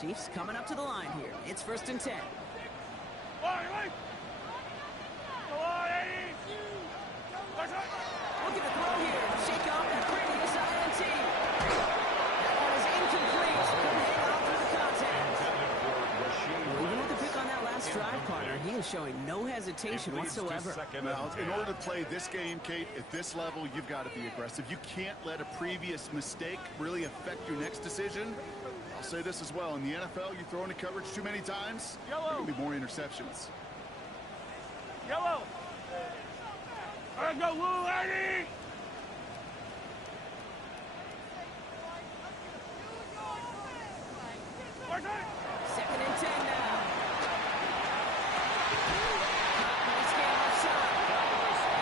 Chiefs coming up to the line here. It's first and 10. Look at the throw here. Shake off that previous INT. That one is incomplete. Couldn't hang on through the contact. Well, even with the pick on that last drive, partner, he is showing no hesitation whatsoever. Now, in order to play this game, Kate, at this level, you've got to be aggressive. You can't let a previous mistake really affect your next decision. I'll say this as well. In the NFL, you throw into coverage too many times, there can be more interceptions. Yellow. Let's go, Lou, Eddie! Second and 10 now. Nice game outside.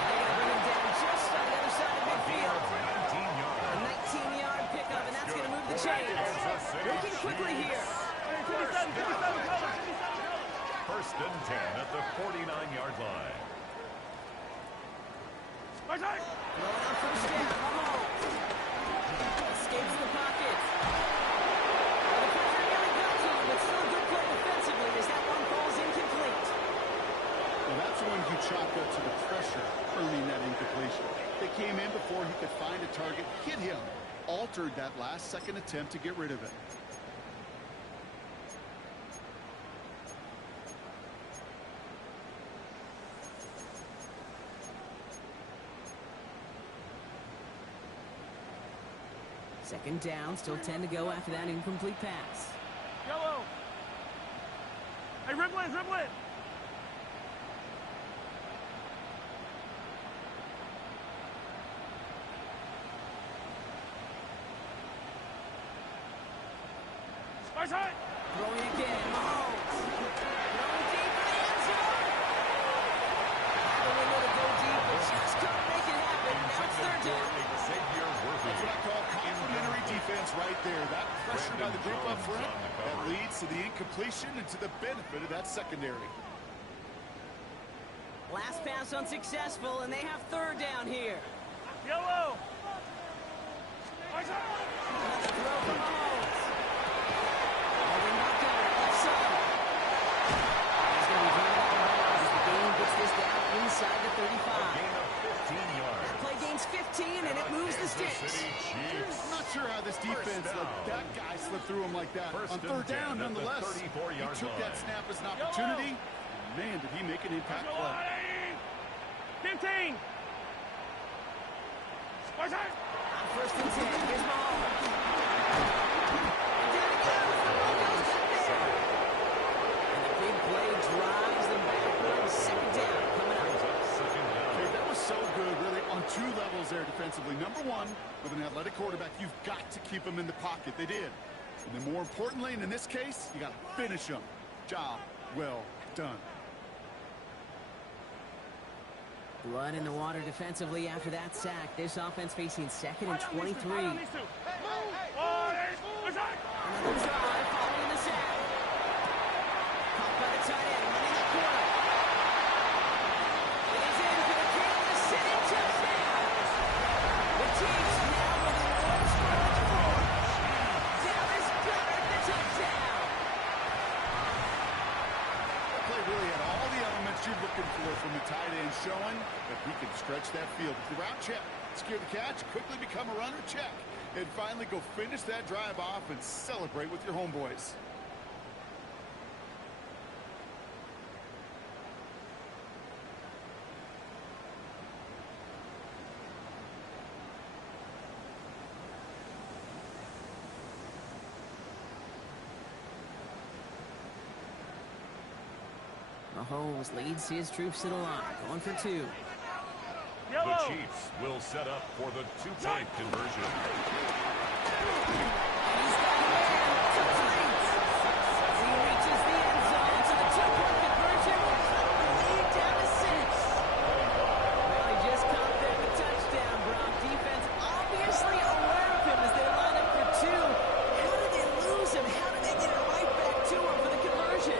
They're going to bring him down just on the other side of midfield. A 19-yard pickup, and that's going to move the chains. Working quickly here. First and 10 at the 49-yard line. Throwing on first down. Mahomes. Escapes the pocket. Well, the pressure nearly got to him, but still a good play defensively as that one falls incomplete. Well, that's when you chalk up to the pressure earning that incompletion. They came in before he could find a target, hit him, altered that last-second attempt to get rid of it. Second down, still 10 to go after that incomplete pass. Yellow. Hey, dribble it, dribble it. Throwing again, Mahomes. Throwing deep for the end zone. Had a window to go deep, but just couldn't make it happen. Now it's third down. That's what I call complimentary defense right there. That pressure by the group up front, that leads to the incompletion and to the benefit of that secondary. Last pass unsuccessful, and they have third down here. Yellow. Another throw from Mahomes. Holding back on it, left side. He's going to be driven out of bounds as the game gets this down inside the 35. Gain of 15 yards. Play gains 15, and it moves the sticks. I'm not sure how this defense let that guy slip through him like that. On third down, nonetheless, he took that snap as an opportunity. Man, did he make an impact play. 15. On first and 10, here's Mahomes. And down he goes. The Broncos get there. And the big play drives them backwards. Second down coming up. Okay, that was so good, really, on two levels there defensively. Number one, with an athletic quarterback, you've got to keep him in the pocket. They did. And then more importantly, and in this case, you got to finish him. Job well done. Blood in the water defensively after that sack. This offense facing second and 23. Another drive following the sack. Caught by the tight end, running the corner. It is in for the Kansas City touchdown. The Chiefs now within one scrimmage of 4. Dallas Goedert the touchdown. That play really had all the elements you're looking for from the tight end, showing that he can stretch that field. With the route check, secure the catch, quickly become a runner, check. And finally go finish that drive off and celebrate with your homeboys. Mahomes leads his troops to the line, going for 2. The Chiefs will set up for the 2-point conversion. He's got a man to Fleets. As he reaches the end zone to the 2-point conversion, will cut the lead down to 6. Well, he just caught there the touchdown, Brock. Defense obviously aware of him as they line up for 2. How did they lose him? How did they get it right back to him for the conversion?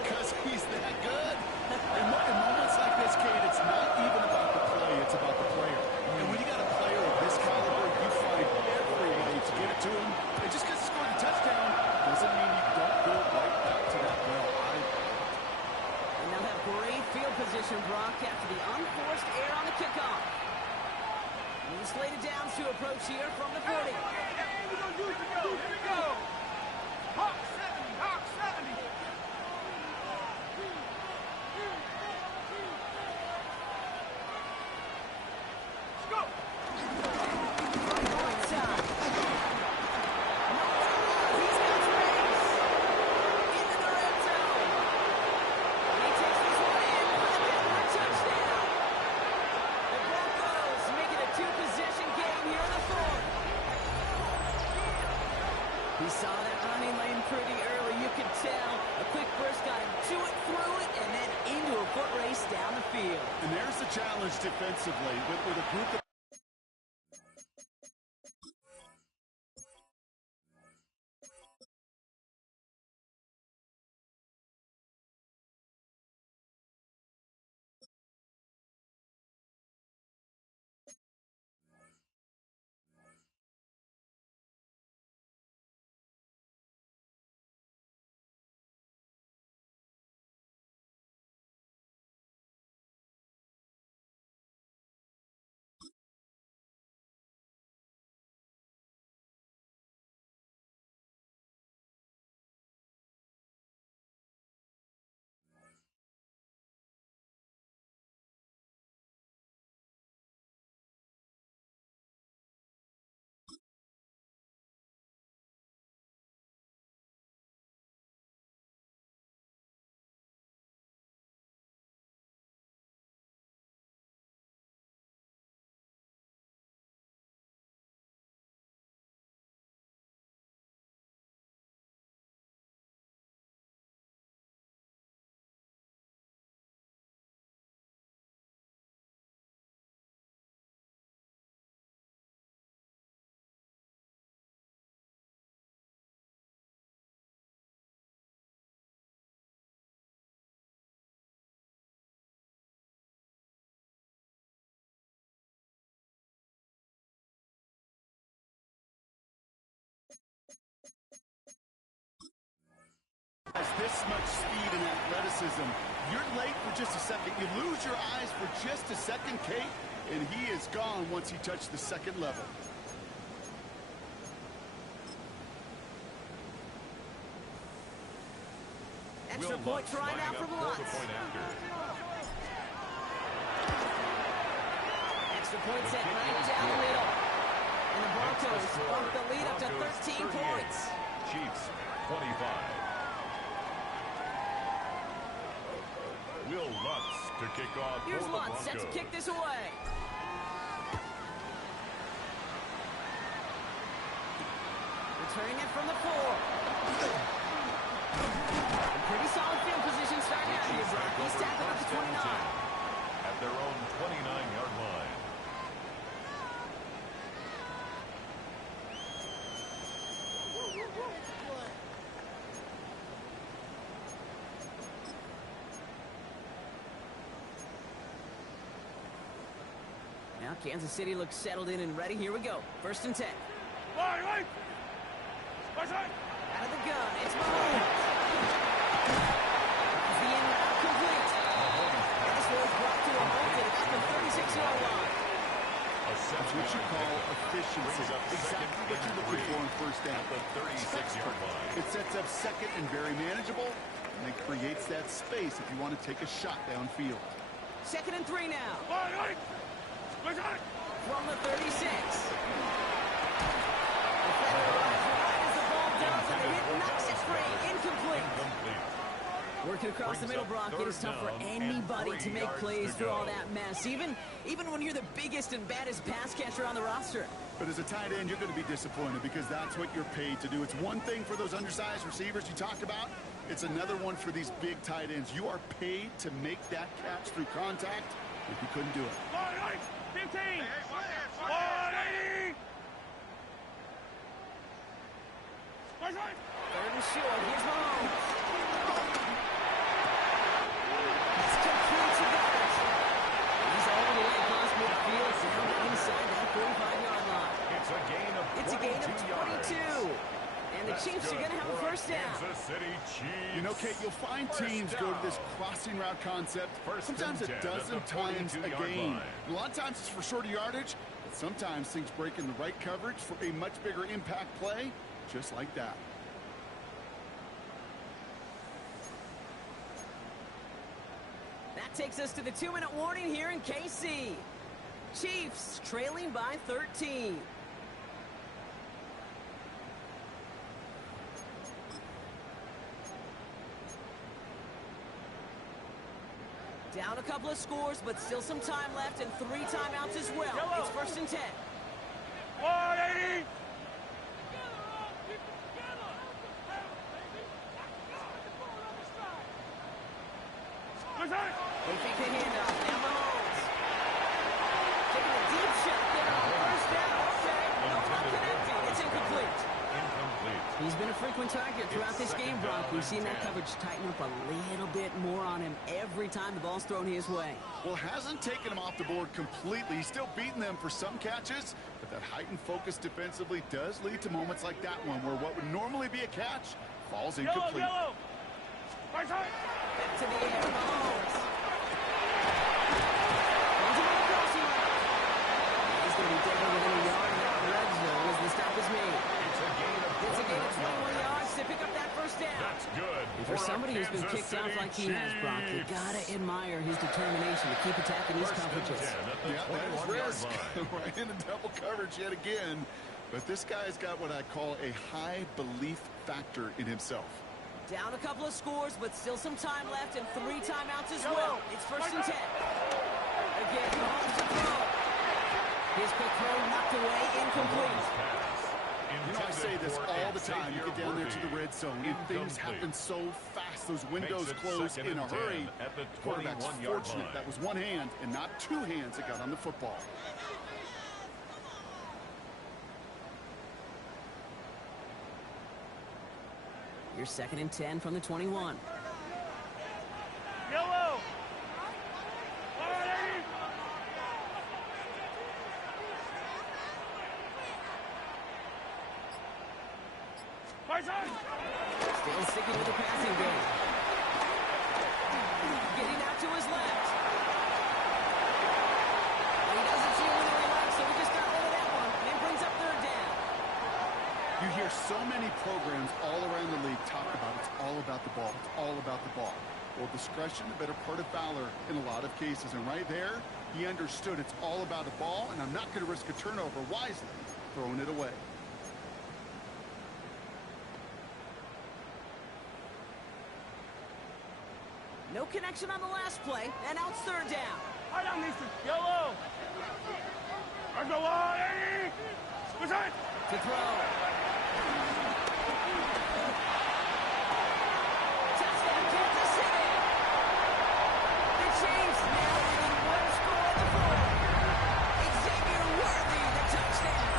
Because he's that good. In moments like this, Kate, it's not even about the play, it's about the player. And when you got a player of this caliber, you find every way to get it to him. And just because he scored a touchdown doesn't mean you don't go right back to that well. And they'll have great field position, Brock, after the unforced error on the kickoff. And the slated downs to approach here from the 40. Here we go. Hawk 70, Hawk 70. Let's go. From the right side. He's got space. Into the red zone. He takes this one in for the Denver touchdown. The Broncos make it a 2-possession game here in the 4th. He saw that running lane pretty early, you could tell. A quick burst got him to it, through it, and then into a foot race down the field. And there's the challenge defensively with a group of this much speed and athleticism. You're late for just a second. You lose your eyes for just a second, Kate, and he is gone once he touched the second level. Extra point try now from Lutz. Extra point set right down the middle. And the Broncos bump the lead up to 13 points. Chiefs 25. Will Lutz to kick off. Here's for the Lutz set to Broncos. kick this away. Returning it from the 4. Pretty solid field position starting out here, Brock. He's tackled at the 29. At their own 29-yard line. Now Kansas City looks settled in and ready. Here we go. 1st and 10. Right. Out of the gun, it's Mahomes. Is the in route complete? And this was brought to a halt at about the 36-yard line. That's what you call efficiency. Exactly what you're looking for in first down. At the 36-yard line. It sets up second and very manageable, and it creates that space if you want to take a shot downfield. 2nd and 3 now. From the 36. The ball does, and the hit knocks it free. Incomplete. Working across the middle, Brock, it is tough for anybody to make plays through all that mess, even when you're the biggest and baddest pass catcher on the roster. But as a tight end, you're going to be disappointed because that's what you're paid to do. It's one thing for those undersized receivers you talk about. It's another one for these big tight ends. You are paid to make that catch through contact. If you couldn't do it. 15. 180. Third and short. Here's Mahomes. It's complete to Goddard. He's all the way across midfield, down inside that 45-yard line. It's a gain of 22. And the Chiefs are going to have a first down. Kansas City Chiefs. You know, Kate, you'll find teams go to this crossing route concept sometimes a dozen times a game. A lot of times it's for shorter yardage, but sometimes things break in the right coverage for a much bigger impact play, just like that. That takes us to the 2-minute warning here in KC. Chiefs trailing by 13. Down a couple of scores, but still some time left and 3 timeouts as well. It's first and 10. 180. They fake the handoff. Now Mahomes. Taking a deep shot there on first down. Okay. No one connecting. It's incomplete. He's been a frequent target throughout this game, Brock. We've seen that coverage tighten up a little bit more on him every time the ball's thrown his way. Well, hasn't taken him off the board completely. He's still beating them for some catches, but that heightened focus defensively does lead to moments like that one where what would normally be a catch falls incomplete. Back to the air. Mahomes. Runs him on the crossing route. He's going to be taken within a yard of that red zone as the stop is made. It's a gain of 21 yards to pick up that first down. That's good. For somebody who's been kicked out like he has, Brock, you gotta admire his determination to keep attacking these coverages. Yeah, that is risk. Right into double coverage yet again. But this guy's got what I call a high belief factor in himself. Down a couple of scores, but still some time left and 3 timeouts as well. It's first and 10. Again, Mahomes to throw. His quick throw knocked away, incomplete. You know, I say this all the time. You get down there to the red zone, and things happen so fast. Those windows close in a hurry. Quarterback's fortunate that was one hand and not 2 hands that got on the football. Your second and 10 from the 21. Yellow. 180. Still sticking with the passing game. Getting out to his left. And he doesn't see him when he relaxed, so he just got rid of that one. And it brings up third down. You hear so many programs all around the league talk about it's all about the ball. It's all about the ball. Well, discretion, the better part of valor in a lot of cases. And right there, he understood it's all about the ball, and I'm not going to risk a turnover wisely, throwing it away. No connection on the last play, and now it's third down. Hard down, Easton. Yellow. Let's go 180. What's that? To throw. Touchdown, Kansas City. The Chiefs now leading 1 score on the board. Xavier Worthy, the touchdown.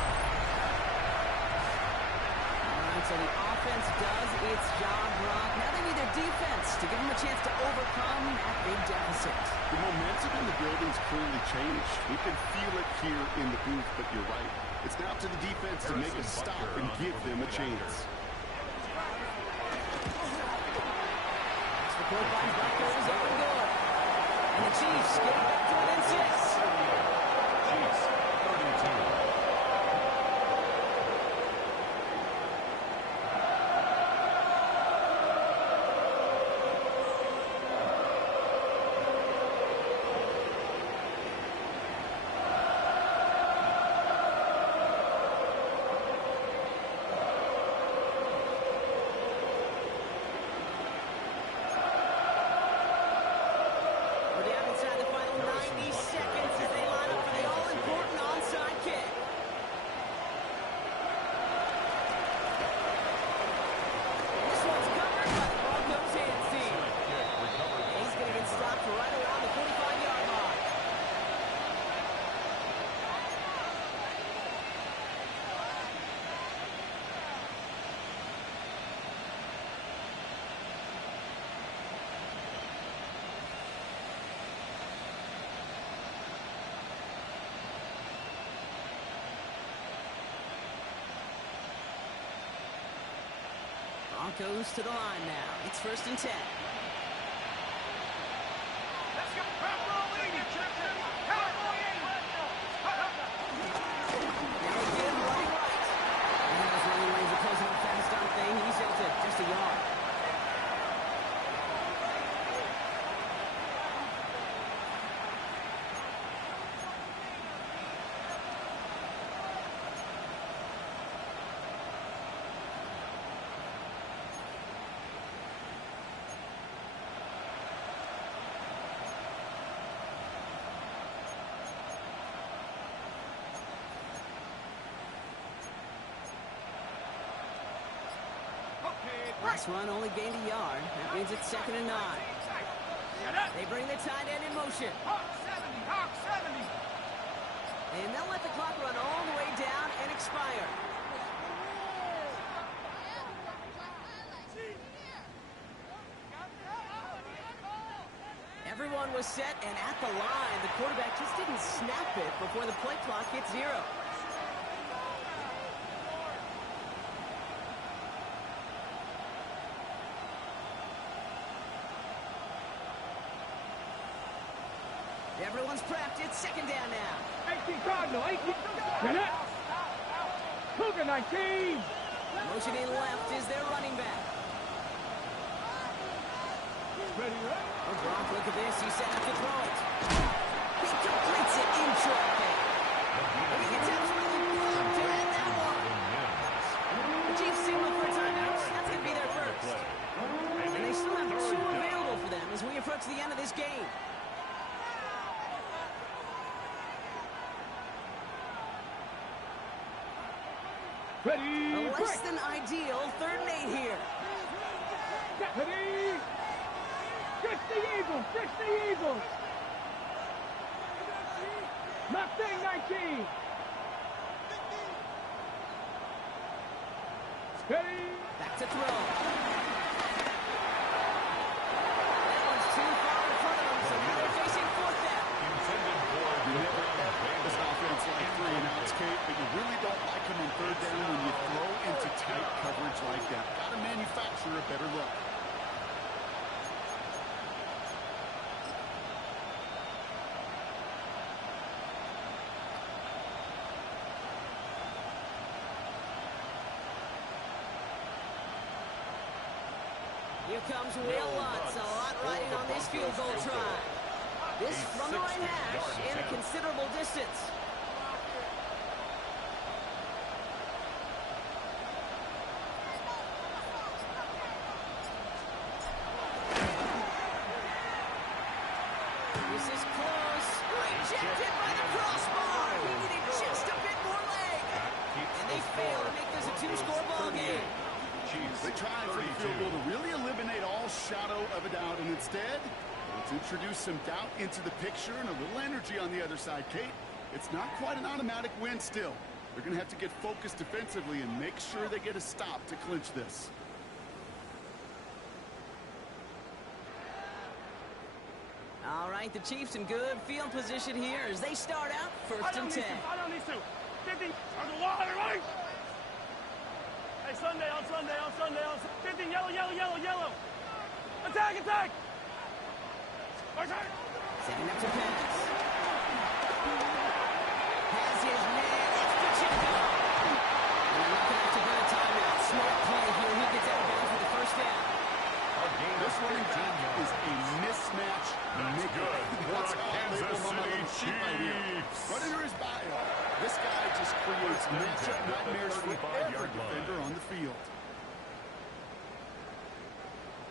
All right, so the offense does its job, Brock. Now they need their defense to give them a chance to overcome that big deficit. The momentum in the building's clearly changed. We can feel it here in the booth, but you're right. It's now to the defense to make a stop and give them a chance. The quarterback back there is open good. And the Chiefs get it back to within 6. Chiefs 32. Broncos to the line now. It's 1st and 10. Let's go. Now again, running right. And those running lanes are closing up fast, aren't they? He's out to just a yard. Last run only gained a yard. That means it's 2nd and 9. They bring the tight end in motion. Hawk 70. And they'll let the clock run all the way down and expire. Everyone was set and at the line. The quarterback just didn't snap it before the play clock hit 0. Everyone's prepped. It's 2nd down now. 18 Cardinal, 18. Get it. Cougar 19. Motioning left is their running back. Ready, right? Oh, Gronk, look at this. He's set up to throw it. He completes it in traffic. And he gets absolutely pumped to end that one. The Chiefs signal for a timeout. That's going to be their first. And they still have 2 available for them as we approach the end of this game. Ready. A less than ideal 3rd and 8 here. Ready. Fix the Eagles. Mustang 19. Ready. Back to throw. That one's too far in front of them, so now they're facing 4th down. You never ever this offense like 3 and outs, Kate, but you really don't like them on 3rd down when you throw into tight coverage like that. Got to manufacture a better look. Here comes Will Lutz, a lot riding on this field goal try. This from the right hash and a considerable distance. This is close. Rejected by the crossbar. He needed just a bit more leg. And they fail to make this a 2-score ball game. They tried for the field goal to really eliminate all shadow of a doubt, and instead, let's introduce some doubt into the picture and a little energy on the other side, Kate. It's not quite an automatic win still. They're going to have to get focused defensively and make sure they get a stop to clinch this. All right, the Chiefs in good field position here as they start out 1st and 10. I don't need to. 50. On the wall, everybody. Hey, Sunday. 50, yellow. Attack. Setting up to pass. Has his man. It's Pacheco. And they're not going to have to burn a timeout. Smart play here. He gets out of bounds with the 1st down. This running back is a mismatch maker. That's how I label him on my little sheet right here. Right under his bio. This guy just creates matchup nightmares for every defender on the field.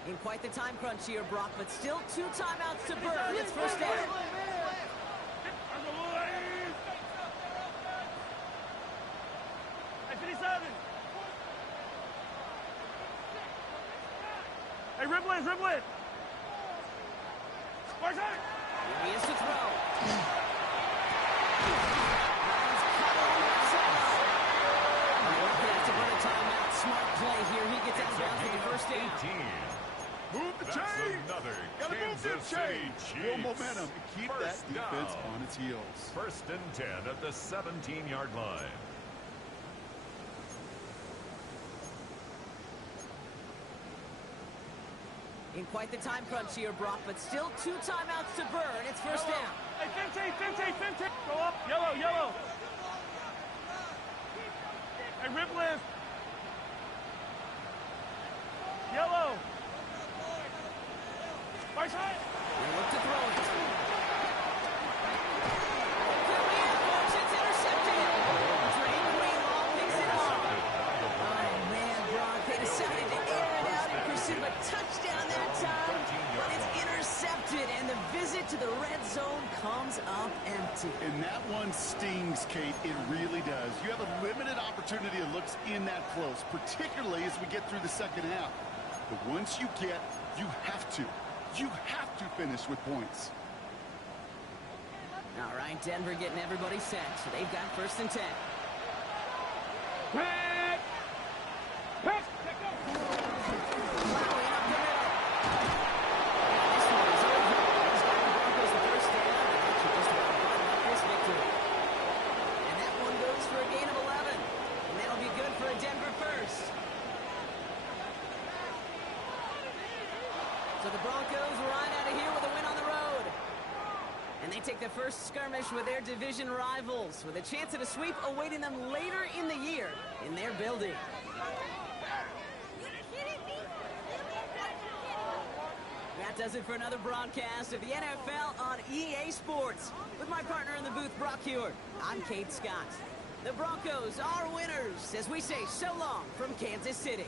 In quite the time crunch here, Brock, but still 2 timeouts to burn. It's 1st down. Hey, Ripley. Here he is to throw. Lions cut on that side. They're going to have to burn a timeout. Smart play here. He gets out of bounds with the 1st down. Move the chain! Gotta move the chain! Real momentum to keep that defense on its heels. 1st and 10 at the 17-yard line. In quite the time crunch here, Brock, but still 2 timeouts to burn. It's first down. Hey, 15. Go up. Yellow. Hey, rip lift. Yellow. Right side. They look to throw it. Could be it, folks. It's intercepted. Drain Greenlaw picks it off. Oh, man, Brock. They decided to air it out in pursuit of a touchdown that time, but it's intercepted, and the visit to the red zone comes up empty. And that one stings, Kate. It really does. You have a limited opportunity of looks in that close, particularly as we get through the second half. But once you have to finish with points. All right, Denver getting everybody set, so they've got first and 10. Pass. Plowing up the middle. This one is over. He's got the Broncos the first down, and that should just about button up this victory. And that one goes for a gain of 11, and that'll be good for a Denver first. So the Broncos ride out of here with a win on the road. And they take the first skirmish with their division rivals, with a chance at a sweep awaiting them later in the year in their building. That does it for another broadcast of the NFL on EA Sports. With my partner in the booth, Brock Heward, I'm Kate Scott. The Broncos are winners, as we say so long from Kansas City.